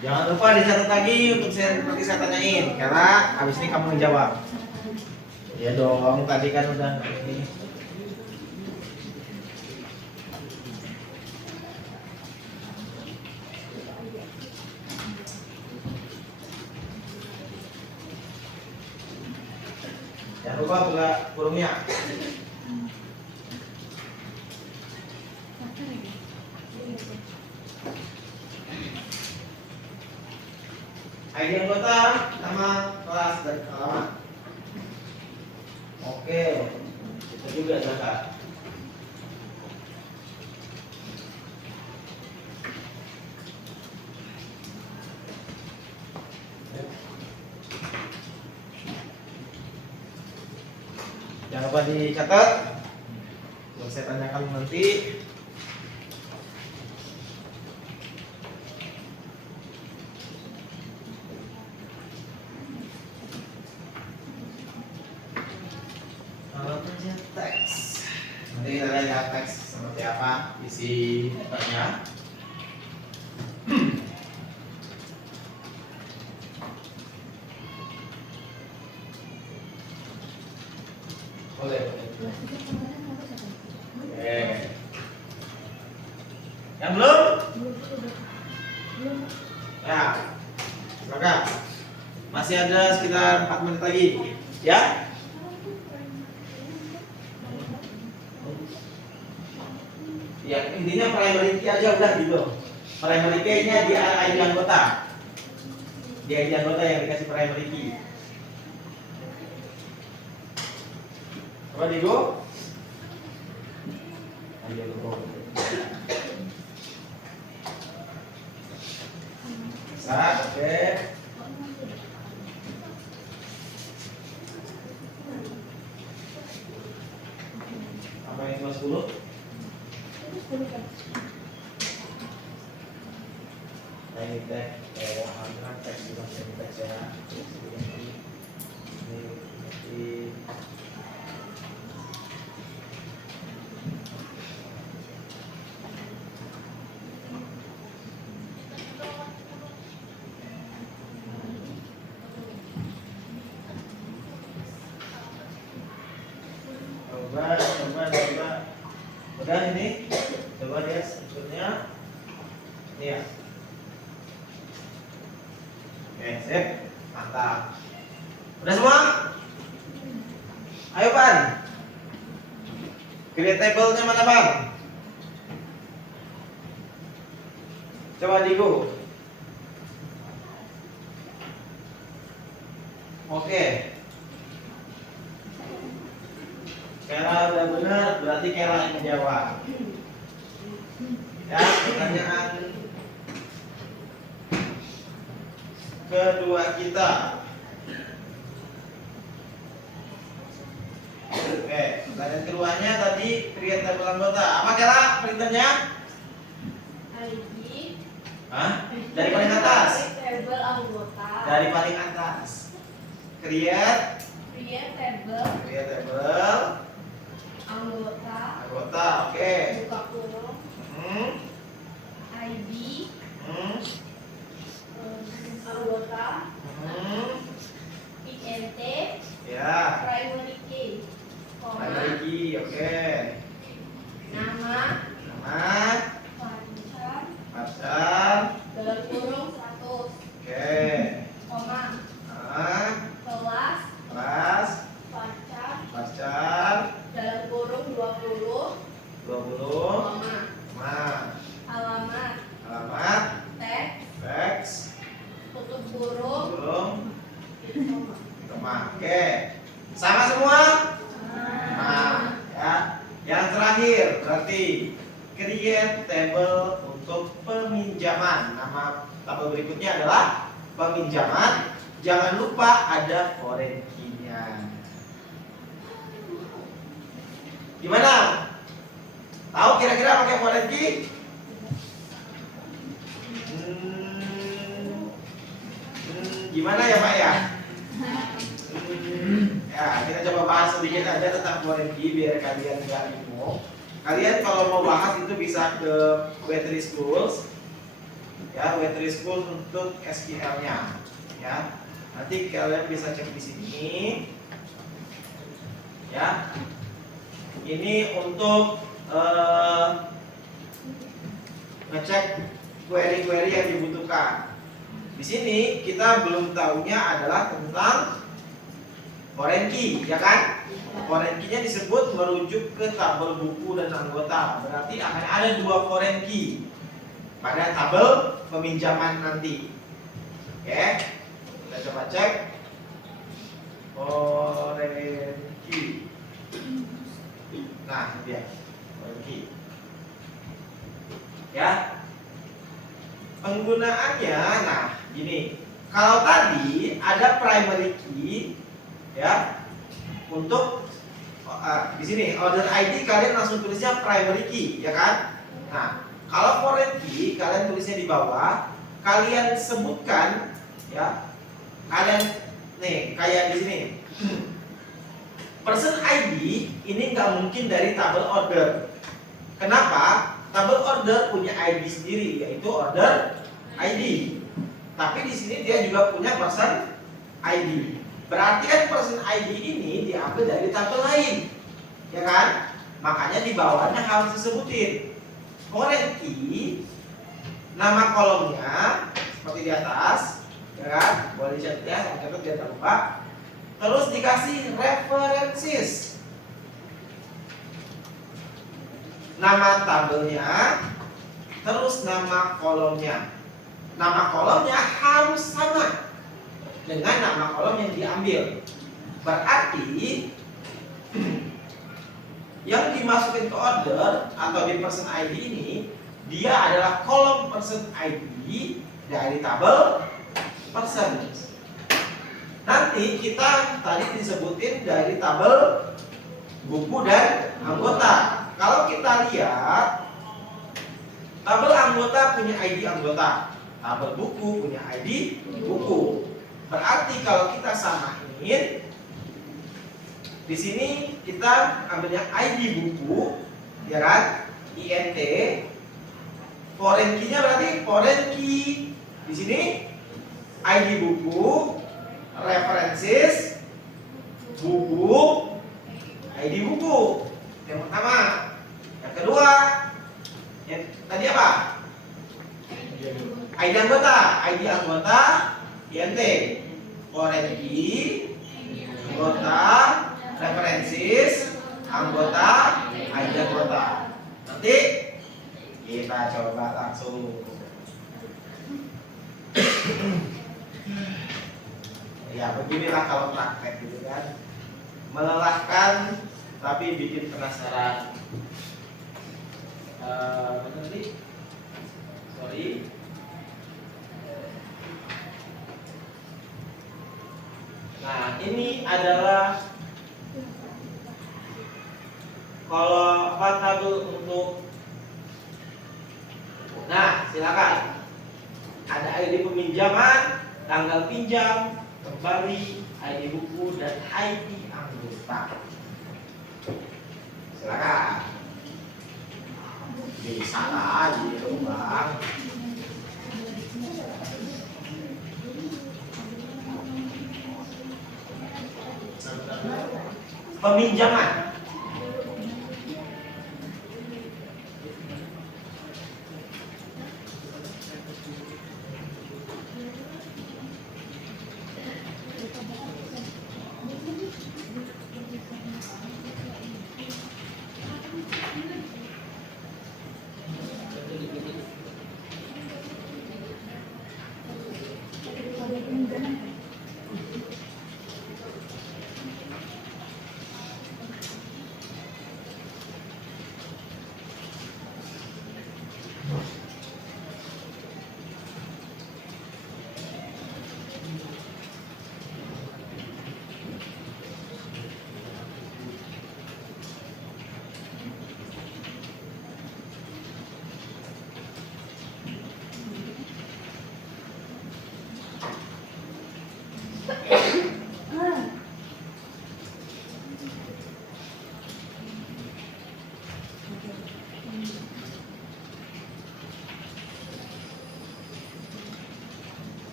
Jangan lupa dicatat lagi untuk seperti saya tanyain, karena habis ini kamu menjawab. Ya dong, tadi kan udah ini. Jangan lupa buka kurungnya. ID anggota, nama, kelas, dan alamat. Oke, itu juga Zaka. Jangan lupa dicatat. Yang saya tanyakan nanti. Teks. Nanti kita lihat teks seperti apa isi datanya. Boleh. Oke. Yang belum? Ya. Silakan. Masih ada sekitar 4 menit lagi. Ya. Ya, intinya primary key aja udah gitu. Primary key-nya di ID anggota. Di ID anggota yang dikasih primary key. Coba Digo. Ayo Digo. Bisa, oke. Apa yang cuma 10? Nah, ini teks, antara teks juga jadi teks ya. Ini coba. Udah ini, coba lihat sebetulnya. Ini ya. Oke, sip. Mantap. Udah semua? Ayo Pan. Create table-nya mana Pan? Coba Digo. Oke. Kera udah benar, berarti Kera yang menjawab. pertanyaan kedua kita. Oke, pertanyaan keduanya tadi create table anggota. Apa kira perintahnya? ID. Hah? Dari paling atas. Table anggota. Dari paling atas. Create table anggota. Oke. Buka kurung. ID. Anggota. INT. Ya. Primary key. Koma. Primary key. Oke. Nama. Pacar. Dalam kurung 100. Oke. Koma. Kelas. Kelas. Pacar. Dalam kurung 20. 20. Koma. Alamat. Teks. Tutup kurung. Koma. Koma. Oke. Sama semua? Nah, ya. Yang terakhir berarti create table untuk peminjaman. Nama tabel berikutnya adalah peminjaman. Jangan lupa ada foreign key-nya. Gimana? Tahu kira-kira pakai foreign key? Gimana ya Pak ya? Ya, kita coba bahas sedikit aja tentang foreign key biar kalian nggak bingung. Kalian kalau mau bahas itu bisa ke W3 Schools, ya W3 Schools untuk SQL-nya, ya. Nanti kalian bisa cek di sini, ya. Ini untuk ngecek query-query yang dibutuhkan. Di sini kita belum tahunya adalah tentang foreign key, ya kan? Foreign key-nya disebut merujuk ke tabel buku dan anggota. Berarti akan ada 2 foreign key pada tabel peminjaman nanti. Oke, kita coba cek foreign key. Nah, ini dia foreign key. Ya, penggunaannya, nah gini. Kalau tadi ada primary key, ya, untuk di sini order ID kalian langsung tulisnya primary key, ya kan? Nah, kalau foreign key kalian tulisnya di bawah, kalian sebutkan, ya, kalian nih kayak di sini. Person ID ini nggak mungkin dari tabel order. Kenapa? Tabel order punya ID sendiri, yaitu order ID. Tapi di sini dia juga punya person ID. Berarti kan person ID ini diambil dari tabel lain, ya kan? Makanya di bawahnya harus disebutin foreign key, nama kolomnya seperti di atas, ya kan? Boleh dicatat ya, saya catat biar tak lupa. Terus dikasih references, nama tabelnya, terus nama kolomnya. Nama kolomnya harus sama dengan nama kolom yang diambil. Berarti yang dimasukin ke order atau di person ID ini, dia adalah kolom person ID dari tabel person. Nanti kita tadi disebutin dari tabel buku dan anggota. Kalau kita lihat, tabel anggota punya ID anggota, tabel buku punya ID buku. Berarti kalau kita samain, di sini kita ambilnya ID buku, ya kan? INT. Foreign key-nya berarti foreign key. Di sini ID buku, references, buku, ID buku. Yang pertama. Yang kedua, yang tadi apa? ID anggota, INT, foreign key, anggota, references, anggota, ID anggota. Nanti kita coba langsung. Ya beginilah kalau praktek gitu kan, melelahkan tapi bikin penasaran. Tadi Sorry. Nah, ini adalah kalau tabel untuk. Nah, silakan. Ada ID peminjaman, tanggal pinjam, kembali, ID buku dan ID anggota. Silakan. Bisa aja dong, Bang. Peminjaman.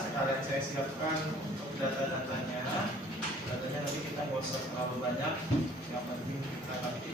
Sekalian saya siapkan untuk data-datanya. Datanya nanti kita nggak usah terlalu banyak, yang penting kita nanti.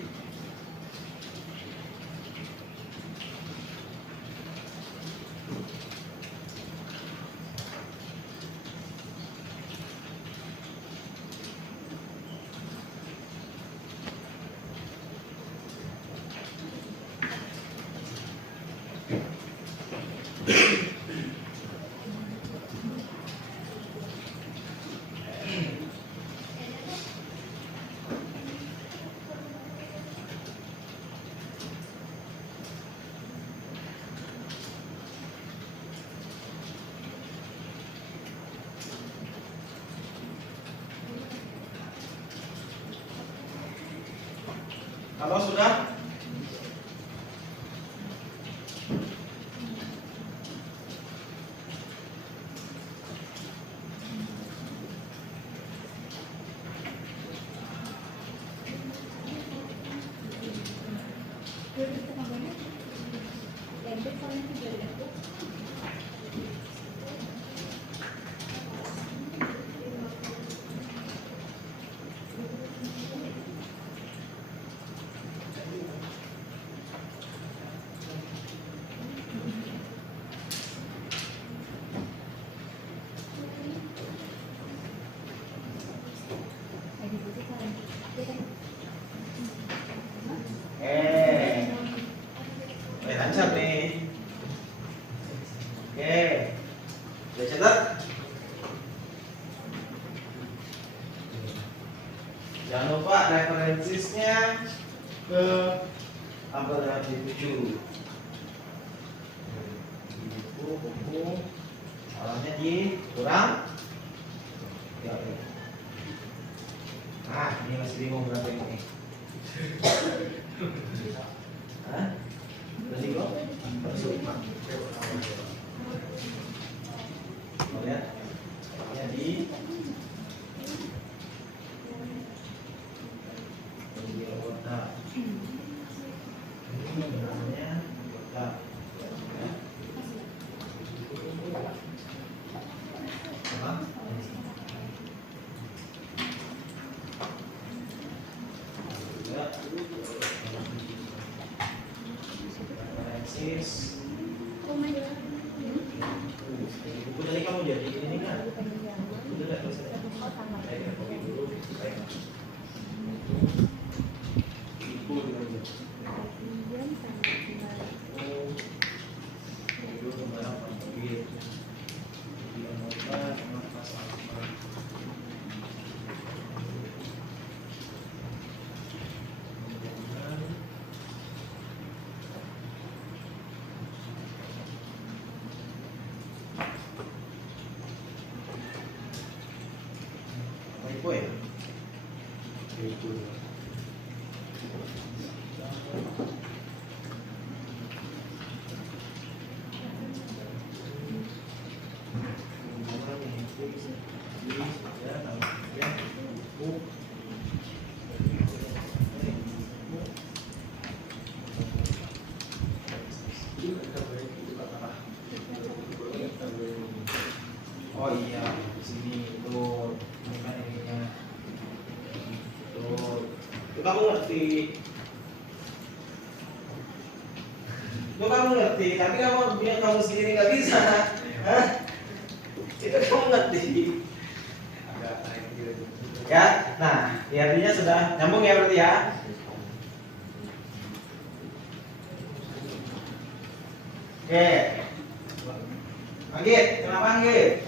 Kalau sudah? Lancar nih. Oke, udah catat? Jangan lupa referensinya ke tabel yang di buku, salahnya di kurang. Ya, nah, ini masih bingung berapa ini. Ya. Ya. Apa? Ya. Referensis. Buku tadi kamu jadi ini kan? Udah nggak selesai? Saya kopi dulu. Buku dulu. Itu kemana mobil? Dia motor sama pasal apa? Ibu ya? Ibu. Oh iya, di sini itu bukan ininya. Tuh, itu kamu ngerti. Itu kamu ngerti, tapi kamu bilang kamu sendiri nggak bisa. Hah? Itu kamu ngerti. Ya, nah, artinya sudah nyambung ya berarti ya. Oke. Anggit, kenapa Anggit?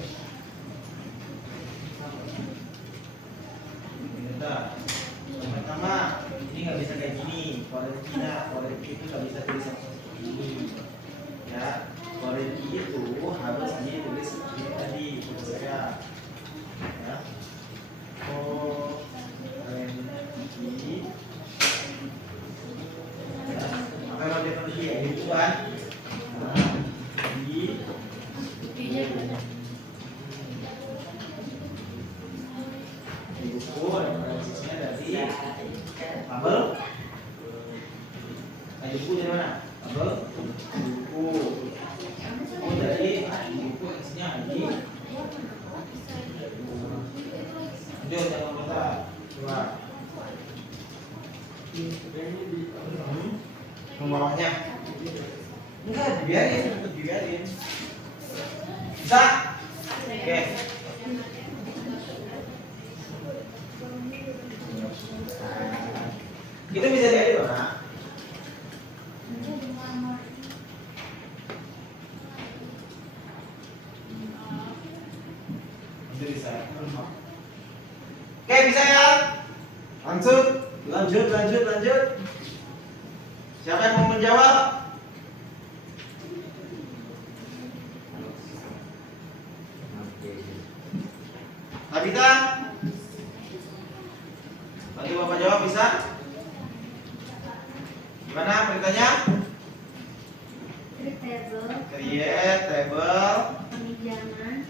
Pertama, ini nggak bisa kayak gini. Koreki itu nggak bisa tulis seperti ini. Ya, koreki itu harus ditulis seperti ini tadi, menurut saya. Ya, koreki. Ya, kalau dia pergi ya itu kan. Di buku referensinya dari tabel. Buku dari mana? Tabel. Buku. Buku dari buku isinya ID. Lanjut yang anggota. Coba. Bawahnya. Enggak, dibiarin, tetap dibiarin. Bisa? Oke. Itu bisa jadi loh, Nak. Itu bisa. Oke, bisa ya? Lanjut. Siapa yang mau menjawab? Tabita? Bantu Bapak jawab bisa? Gimana beritanya? Create table peminjaman.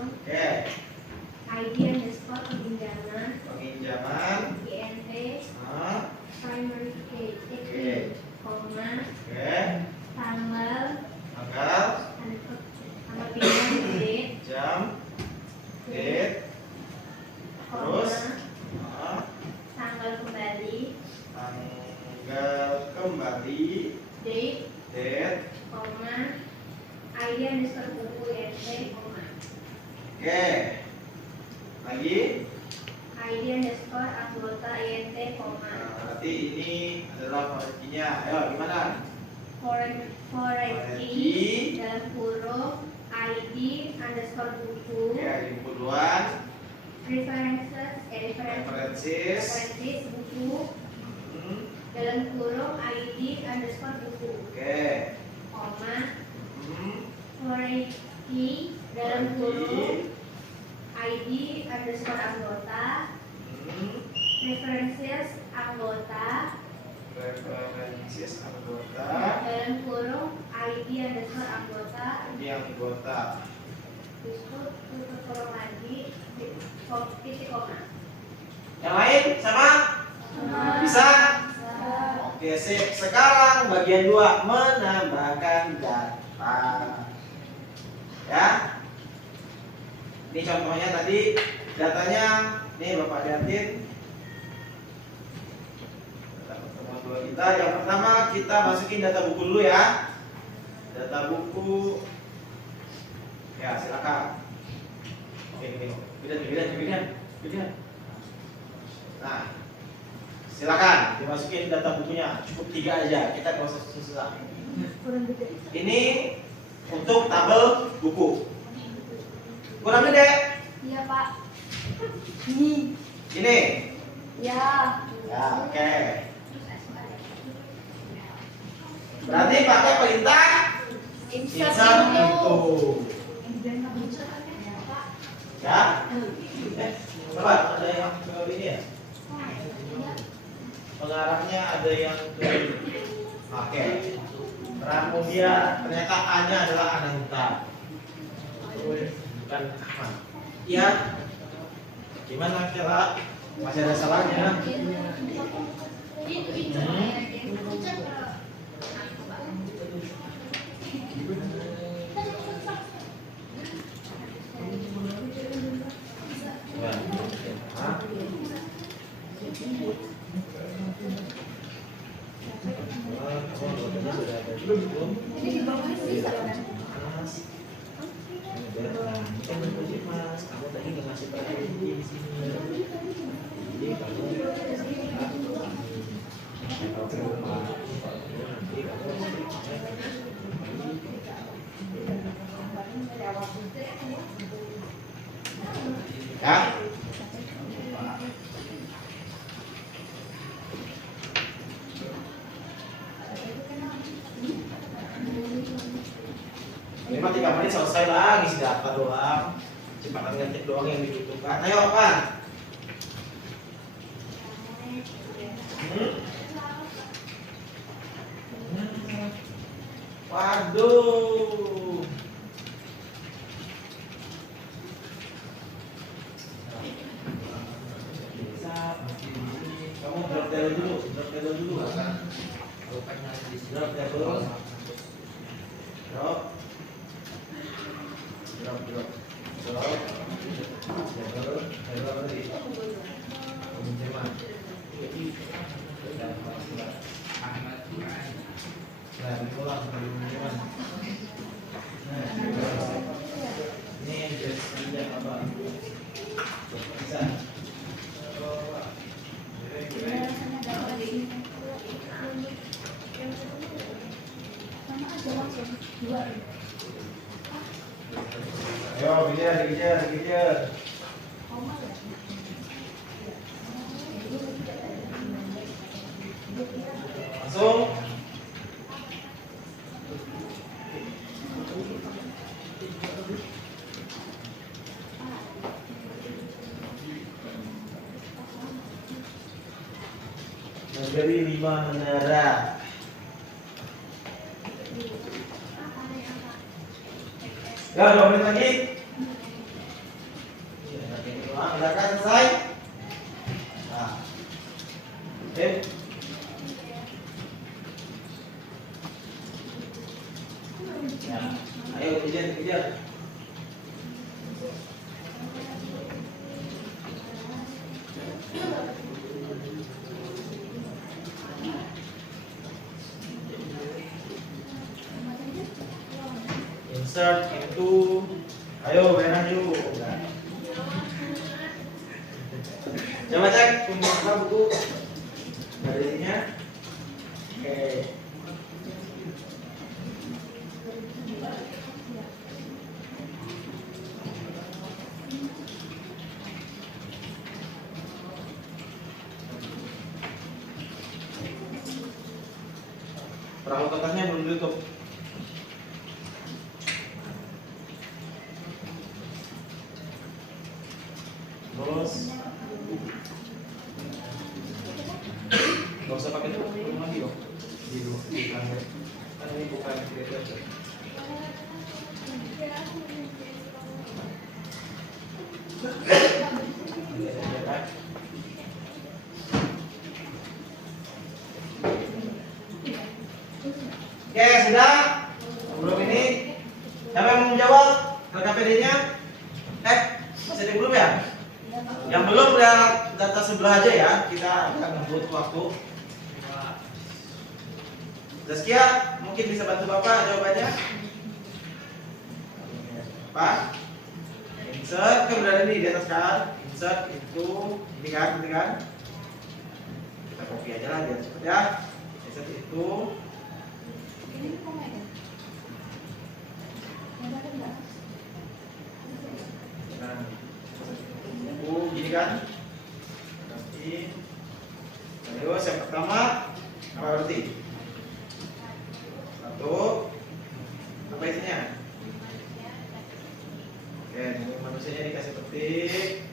Oke. ID underscore peminjaman. INT primary key. Oke. Koma. Oke. Tanggal pinjam date. Jam. Date. Terus. Tanggal kembali. Date. Koma. ID underscore buku INT. Koma. Oke. Lagi. ID underscore anggota INT. Koma. Nah, berarti ini adalah koreksinya. Ayo gimana? Koreki dalam kurung ID underscore buku. Oke, di buku duluan. References buku dalam kurung ID underscore buku. Oke. Koma. Koreki dalam kurung ID underscore anggota. References anggota dalam kurung ID underscore anggota. Ini anggota. Terus tutup kurung lagi titik koma. Yang lain sama? Bisa? Bisa. Oke, sip. Sekarang bagian 2 menambahkan data. Ya. Ini contohnya tadi datanya, nih Bapak lihatin. Data pertemuan dua kita. Yang pertama kita masukin data buku dulu ya. Data buku. Ya, silakan. Oke. Gedean. Nah, silakan dimasukin data bukunya. Cukup 3 aja. Kita nggak usah susah. Ini untuk tabel buku. Kurang gede? Iya, Pak. Ini. Ya. Ya, oke. Berarti pakai perintah insert itu. Ya. Coba ada yang ke ini ya? Pengarahnya ada yang ke oke. Kemudian ternyata A-nya adalah Ananta. Bukan Ahmad. Ya. Gimana kira? Masih ada salahnya? Ya. Ini mah 3 menit selesai lah, ngisi data doang. Cepatan ngetik doang yang dibutuhkan. Ayo apa? Waduh. Kamu drop table dulu. Drop. Ayo, dikejar. Langsung. Negeri 5 menara. Ya, 2 menit lagi. Silakan selesai. Nah. Oke. Ya. Ayo kejar. Insert itu. Ayo merah yuk. Coba cek pembuka buku garisnya. Oke. Perahu kertasnya belum ditutup. Terus nggak usah pakai tutup lagi dong. Di belakang. Kan ini bukan creator. Oke, sudah? Sebelum ini, siapa yang mau menjawab LKPD-nya? Masih ada yang belum ya? Yang belum lihat data sebelah aja ya. Kita akan butuh waktu. Zaskia, mungkin bisa bantu Bapak jawabannya? Pak? Insert, kan udah ada nih di atas kan? Insert itu, ini kan? Kita copy aja lah biar cepet ya. Insert itu. Gini kan? Berarti, terus yang pertama apa berarti? Satu, apa isinya? Oke, manusianya dikasih petik.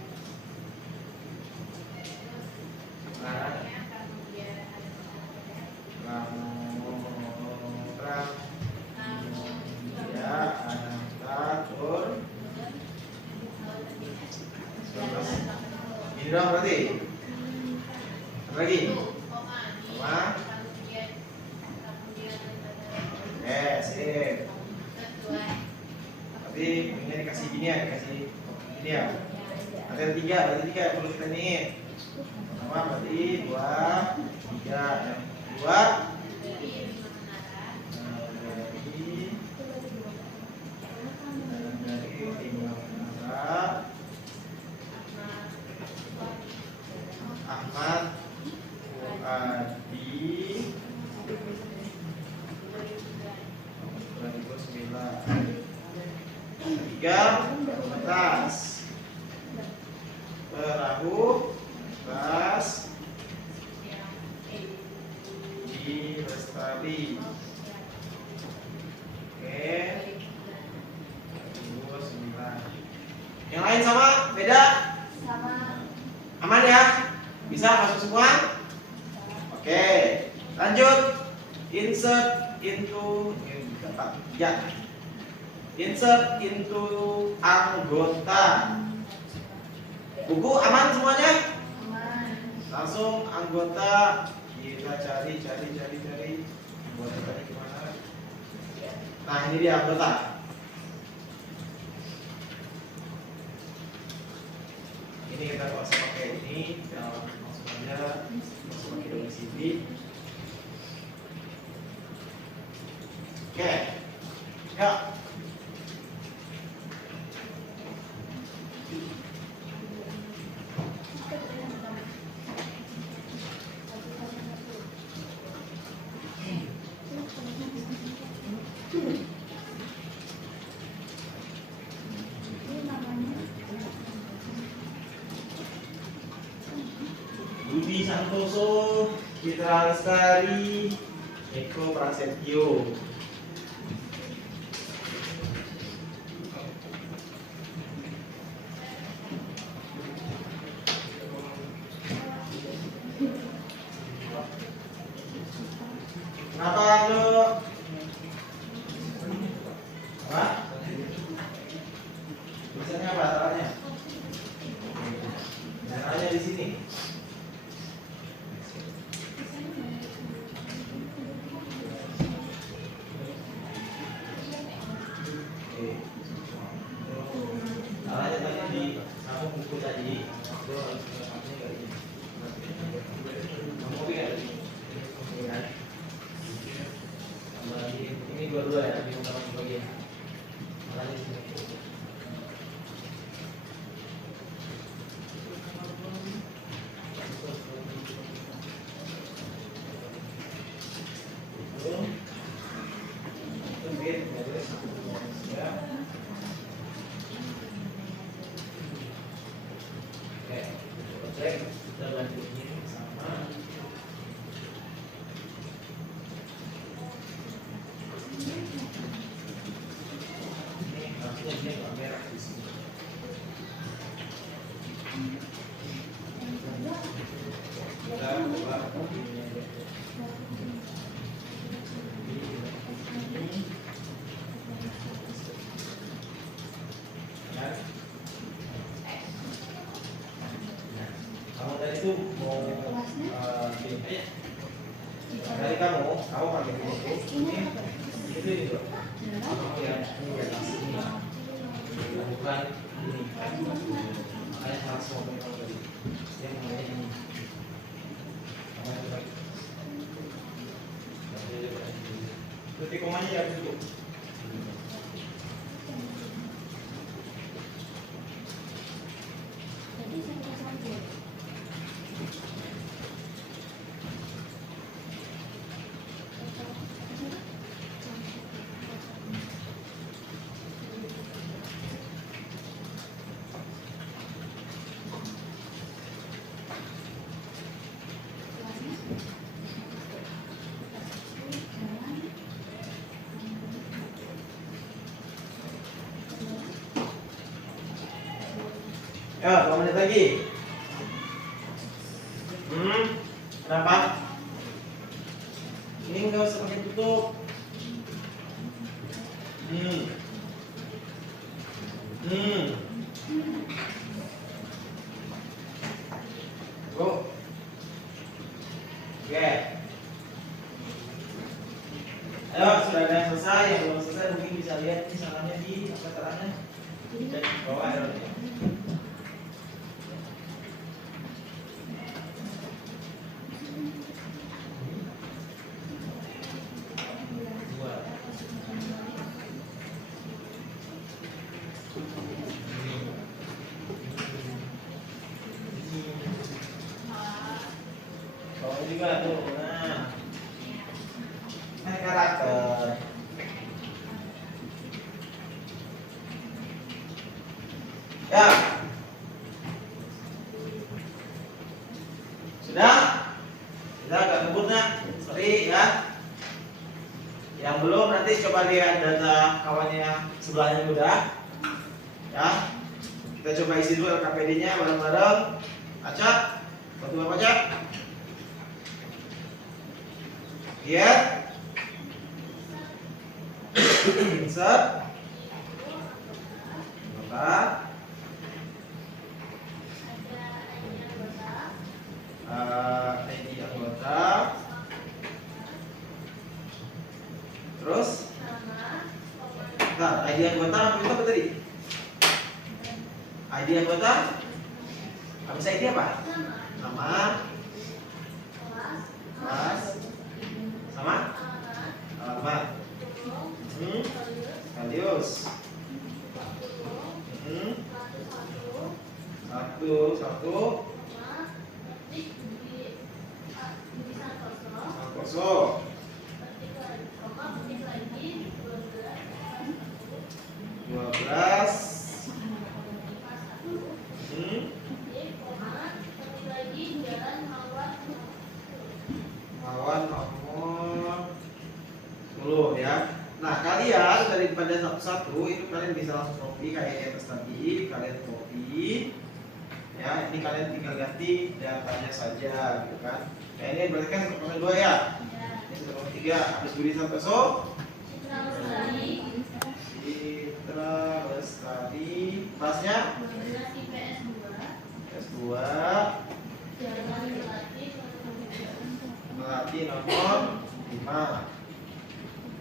Ini dong berarti. Apa lagi? Koma. Sip. Tapi ini dikasih gini ya, dikasih ini ya. Ada tiga, berarti tiga yang perlu kita nih. Pertama berarti 2, 3, yang kedua dari 5 menara Ahmad Fuadi 2009. 3 atas perahu tas di Lestari. Oke. 29. Yang lain sama? Beda? Sama. Aman ya? Bisa masuk semua? Oke. Lanjut. Insert into ya. Insert into anggota. Buku aman semuanya? Aman. Langsung anggota kita cari. Anggota tadi kemana? Nah ini dia anggota. Ini kita nggak usah pakai ini, kita langsung aja langsung pakai domisili. Oke, ya. Budi Santoso, Citra Lestari, Eko Prasetyo. Kenapa lo? Apa? Tulisannya apa caranya? Caranya di sini. Caranya tadi di kamu buku tadi. Kamu lihat. kamu pakai ini. Itu loh. Kamu ya, ini ya ini. Bukan ini. Makanya salah semua kamu tadi. Yang namanya ini. Berarti komanya ya harus tutup. Ya, 2 menit lagi. Kenapa? Ini nggak usah pakai tutup. Go. Oke. Ayo, sudah ada yang selesai. Yang belum selesai mungkin bisa lihat ini salahnya di apa caranya. Di bawah ya. Juga tuh, nah, karakter. Ya, sudah agak ngebut nak, sorry ya. Yang belum nanti coba lihat data kawannya sebelahnya udah, ya. Kita coba isi dulu LKPD-nya bareng-bareng. Acak, bantu Bapak Acak. Lihat, insert, anggota, ID anggota, terus, nah ID anggota apa tadi? ID anggota, bisa ID apa? Nama, kelas, sama alamat, radius, satu, kosong, 12, Mawar nomor 10 ya. Nah kalian daripada satu-satu itu kalian bisa langsung copy kayak di atas tadi, kalian copy ya. Ini kalian tinggal ganti datanya saja gitu kan. Nah ini berarti kan 1,2 ya. Ini 1,3. Habis beri sampai so. Citra Lestari. Pasnya PS2. Melati nomor 5.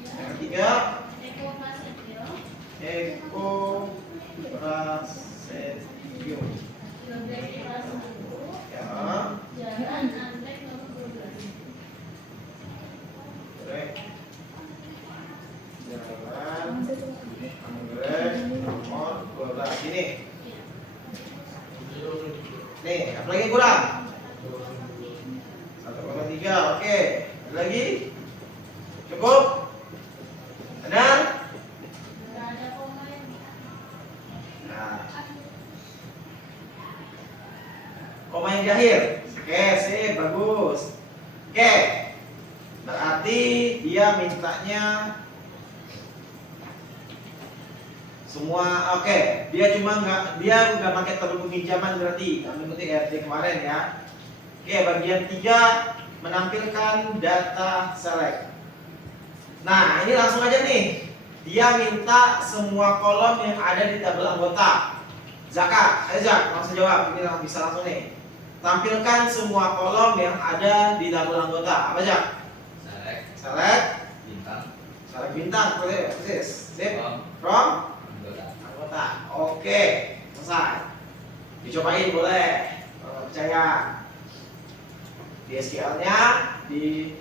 Yang ketiga Eko Prasetyo. Ya. Baik. Jalan Anggrek nomor 12 ini. Nih, apa lagi kurang? 1,3. Oke. Ada lagi? Cukup? Benar? Nah. Koma yang di akhir. Oke, sip, bagus. Oke. Berarti dia mintanya semua oke. Dia nggak pakai tabel pinjaman berarti. Mengikuti RT kemarin ya. Oke, bagian 3 menampilkan data select. Nah, ini langsung aja nih. Dia minta semua kolom yang ada di tabel anggota. Zaka, Zak, langsung jawab. Ini bisa langsung nih. Tampilkan semua kolom yang ada di tabel anggota. Apa Zak? Select. bintang, persis. Sip. From From anggota. anggota. Oke, selesai. Dicobain boleh. Kalau percaya. Di SQL-nya, di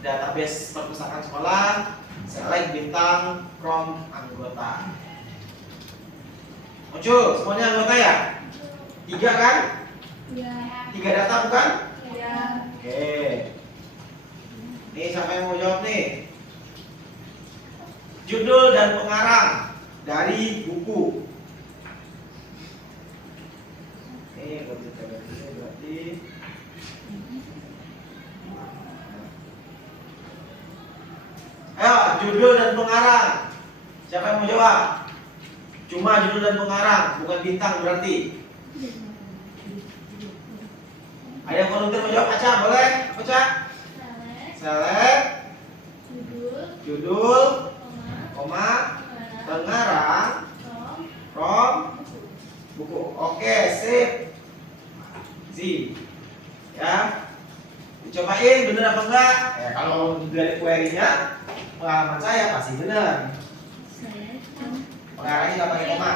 database perpustakaan sekolah, select bintang from anggota. Muncul semuanya anggota ya? 3 kan? Ya. 3 data bukan? Ya. Oke. Nih siapa yang mau jawab nih? Judul dan pengarang dari buku. Ini berarti ayo, judul dan pengarang. Siapa yang mau jawab? Cuma judul dan pengarang, bukan bintang berarti. Ada yang volunteer mau jawab? Aca, boleh? Aca? Select judul, koma, pengarang from buku. Oke, sip. Ya. Dicobain bener apa enggak? Ya, kalau dari query-nya pengalaman saya pasti benar. Pengarangnya nggak pakai koma.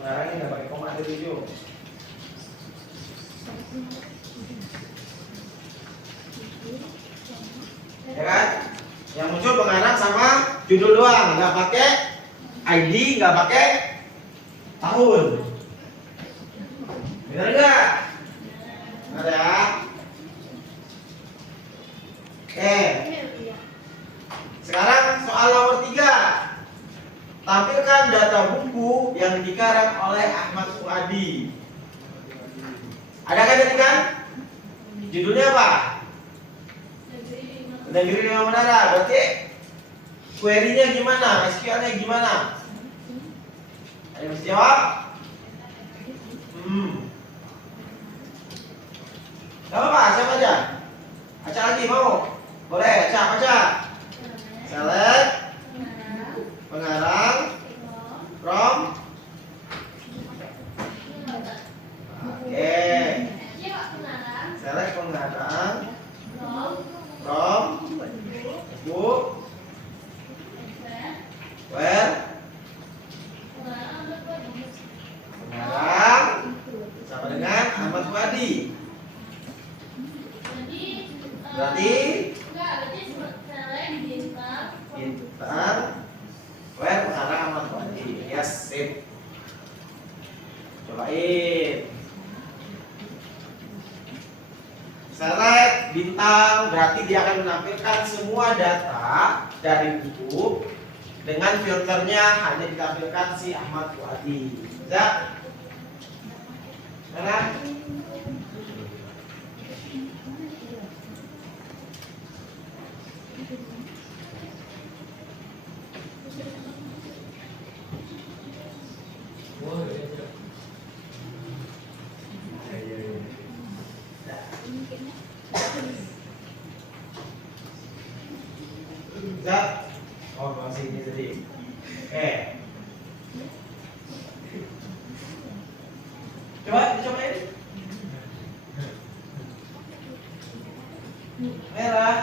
Pengarangnya nggak pakai koma, ada 7. Ya kan? Yang muncul pengarang sama judul doang, nggak pakai ID, nggak pakai tahun. Benar nggak? Benar ya? Oke. Sekarang soal nomor 3. Tampilkan data buku yang dikarang oleh Ahmad Fuadi. Ada kan tadi kan? Judulnya apa? Negeri Lima Menara. Berarti query-nya gimana? SQL-nya gimana? Ada yang bisa jawab? Gak apa-apa, siapa aja? Aca lagi mau? Boleh, Aca. Select pengarang from. Oke. Select pengarang from book where pengarang sama dengan Ahmad Fuadi. Berarti bintang where pengarang Ahmad Fuadi. Yes, sip. Cobain. Select bintang berarti dia akan menampilkan semua data dari buku dengan filternya hanya ditampilkan si Ahmad Fuadi. Bisa? Mana? Bisa? Oh, masih ini tadi. Oke. Dicobain. Merah.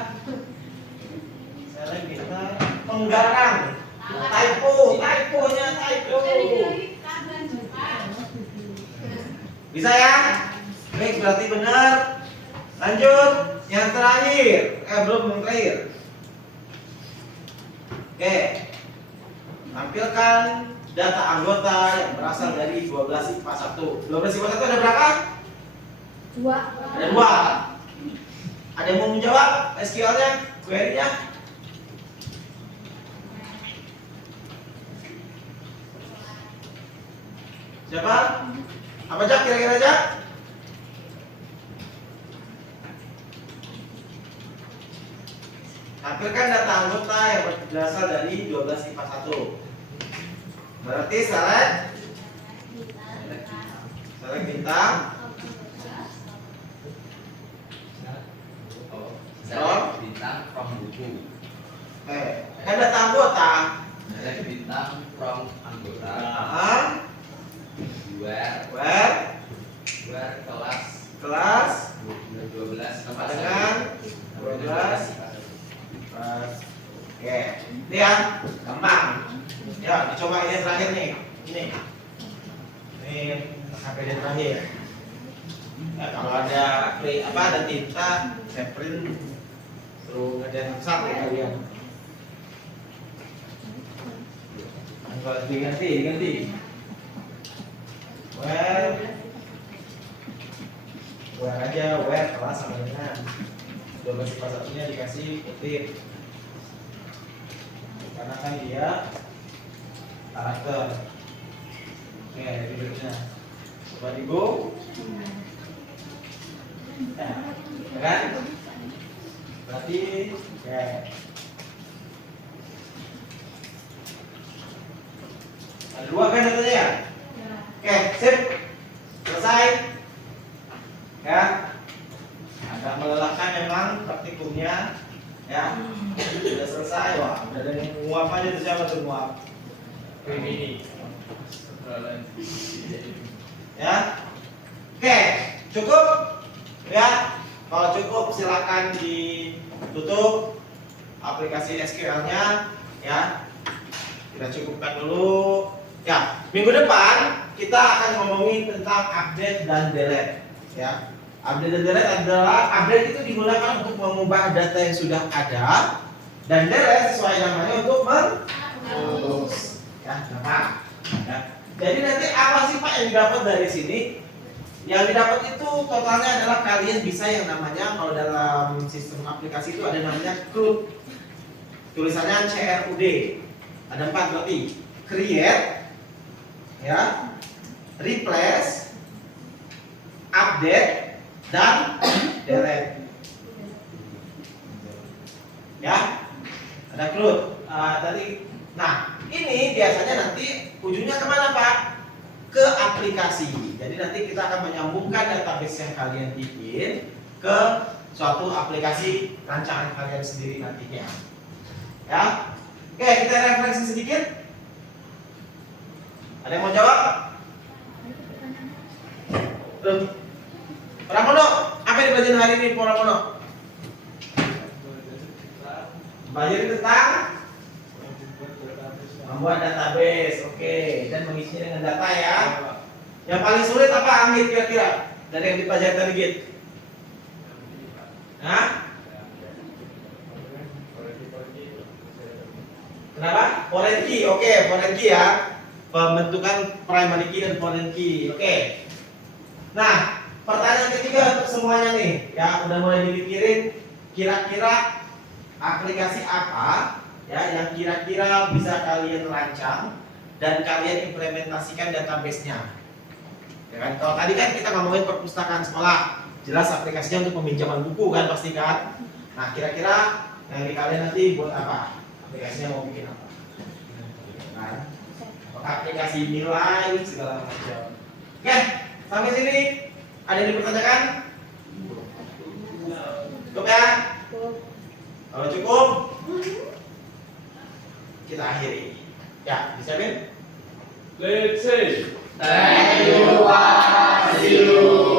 Select bintang penggarang. Typonya typo. Bisa ya? Baik, berarti benar. Lanjut, yang terakhir. Belum yang terakhir. Oke. Tampilkan data anggota yang berasal dari 12 IPA 1. 12 IPA 1 ada berapa? 2. Ada 2. Ada yang mau menjawab SQL-nya, query-nya? Siapa? Apa Jak kira-kira Jak? Tampilkan data anggota yang berasal dari 12 IPA 1. Berarti select bintang Select bintang from buku. kan data anggota. Select bintang from anggota. Where kelas kelas 12 sama dengan 12 pas Oke, ini ya, gampang. Ya, dicoba ini terakhir nih. Ini sampai yang terakhir. Ya, kalau ada ada tinta, saya print, suruh ngerjain satu kalian. Kalau diganti. Where aja, where kelas sama dengan 12/1-nya dikasih kutip. Karena kan dia karakter. Oke, berikutnya coba di go. Ya, kan? Berarti oke. Ada 2 kan datanya ya? Oke, sip. Selesai. Ya. Agak melelahkan memang praktikumnya. Ya. Sudah selesai, wah. Udah ada yang nguap aja tuh, siapa tuh nguap? Ini. Ya. Oke, cukup? Ya. Kalau cukup silakan ditutup aplikasi SQL-nya ya. Kita cukupkan dulu. Ya, minggu depan kita akan ngomongin tentang update dan delete ya. Update dan delete adalah update itu digunakan untuk mengubah data yang sudah ada dan delete sesuai namanya untuk menghapus. Ya, gampang. Ya. Jadi nanti apa sih Pak yang didapat dari sini? Yang didapat itu totalnya adalah kalian bisa yang namanya kalau dalam sistem aplikasi itu ada namanya CRUD. Tulisannya CRUD. Ada 4 berarti. Create, ya, replace, update, dan delete. Ya, ada CRUD. Tadi, nah ini biasanya nanti ujungnya kemana Pak? Ke aplikasi. Jadi nanti kita akan menyambungkan database yang kalian bikin ke suatu aplikasi rancangan kalian sendiri nantinya. Ya, oke kita referensi sedikit. Ada yang mau jawab? Pramono, apa yang dipelajari hari ini Pramono? Belajar tentang membuat database, oke, dan mengisinya dengan data ya. Yang paling sulit apa Anggit kira-kira dari yang dipelajari tadi Git? Hah? Kenapa? Foreign key, oke, foreign key ya. Pembentukan primary key dan foreign key, oke. Nah, pertanyaan ketiga untuk semuanya nih, ya udah mulai dipikirin. Kira-kira aplikasi apa ya yang kira-kira bisa kalian rancang dan kalian implementasikan database-nya. Ya kan? Kalau tadi kan kita ngomongin perpustakaan sekolah, jelas aplikasinya untuk peminjaman buku kan pasti kan. Nah, kira-kira yang di kalian nanti buat apa? Aplikasinya mau bikin apa? Nah, aplikasi nilai segala macam. Oke, sampai sini ada yang dipertanyakan? Cukup ya? Kalau cukup, kita akhiri. Ya, disiapin? Let's say. Thank you, Pak. See you.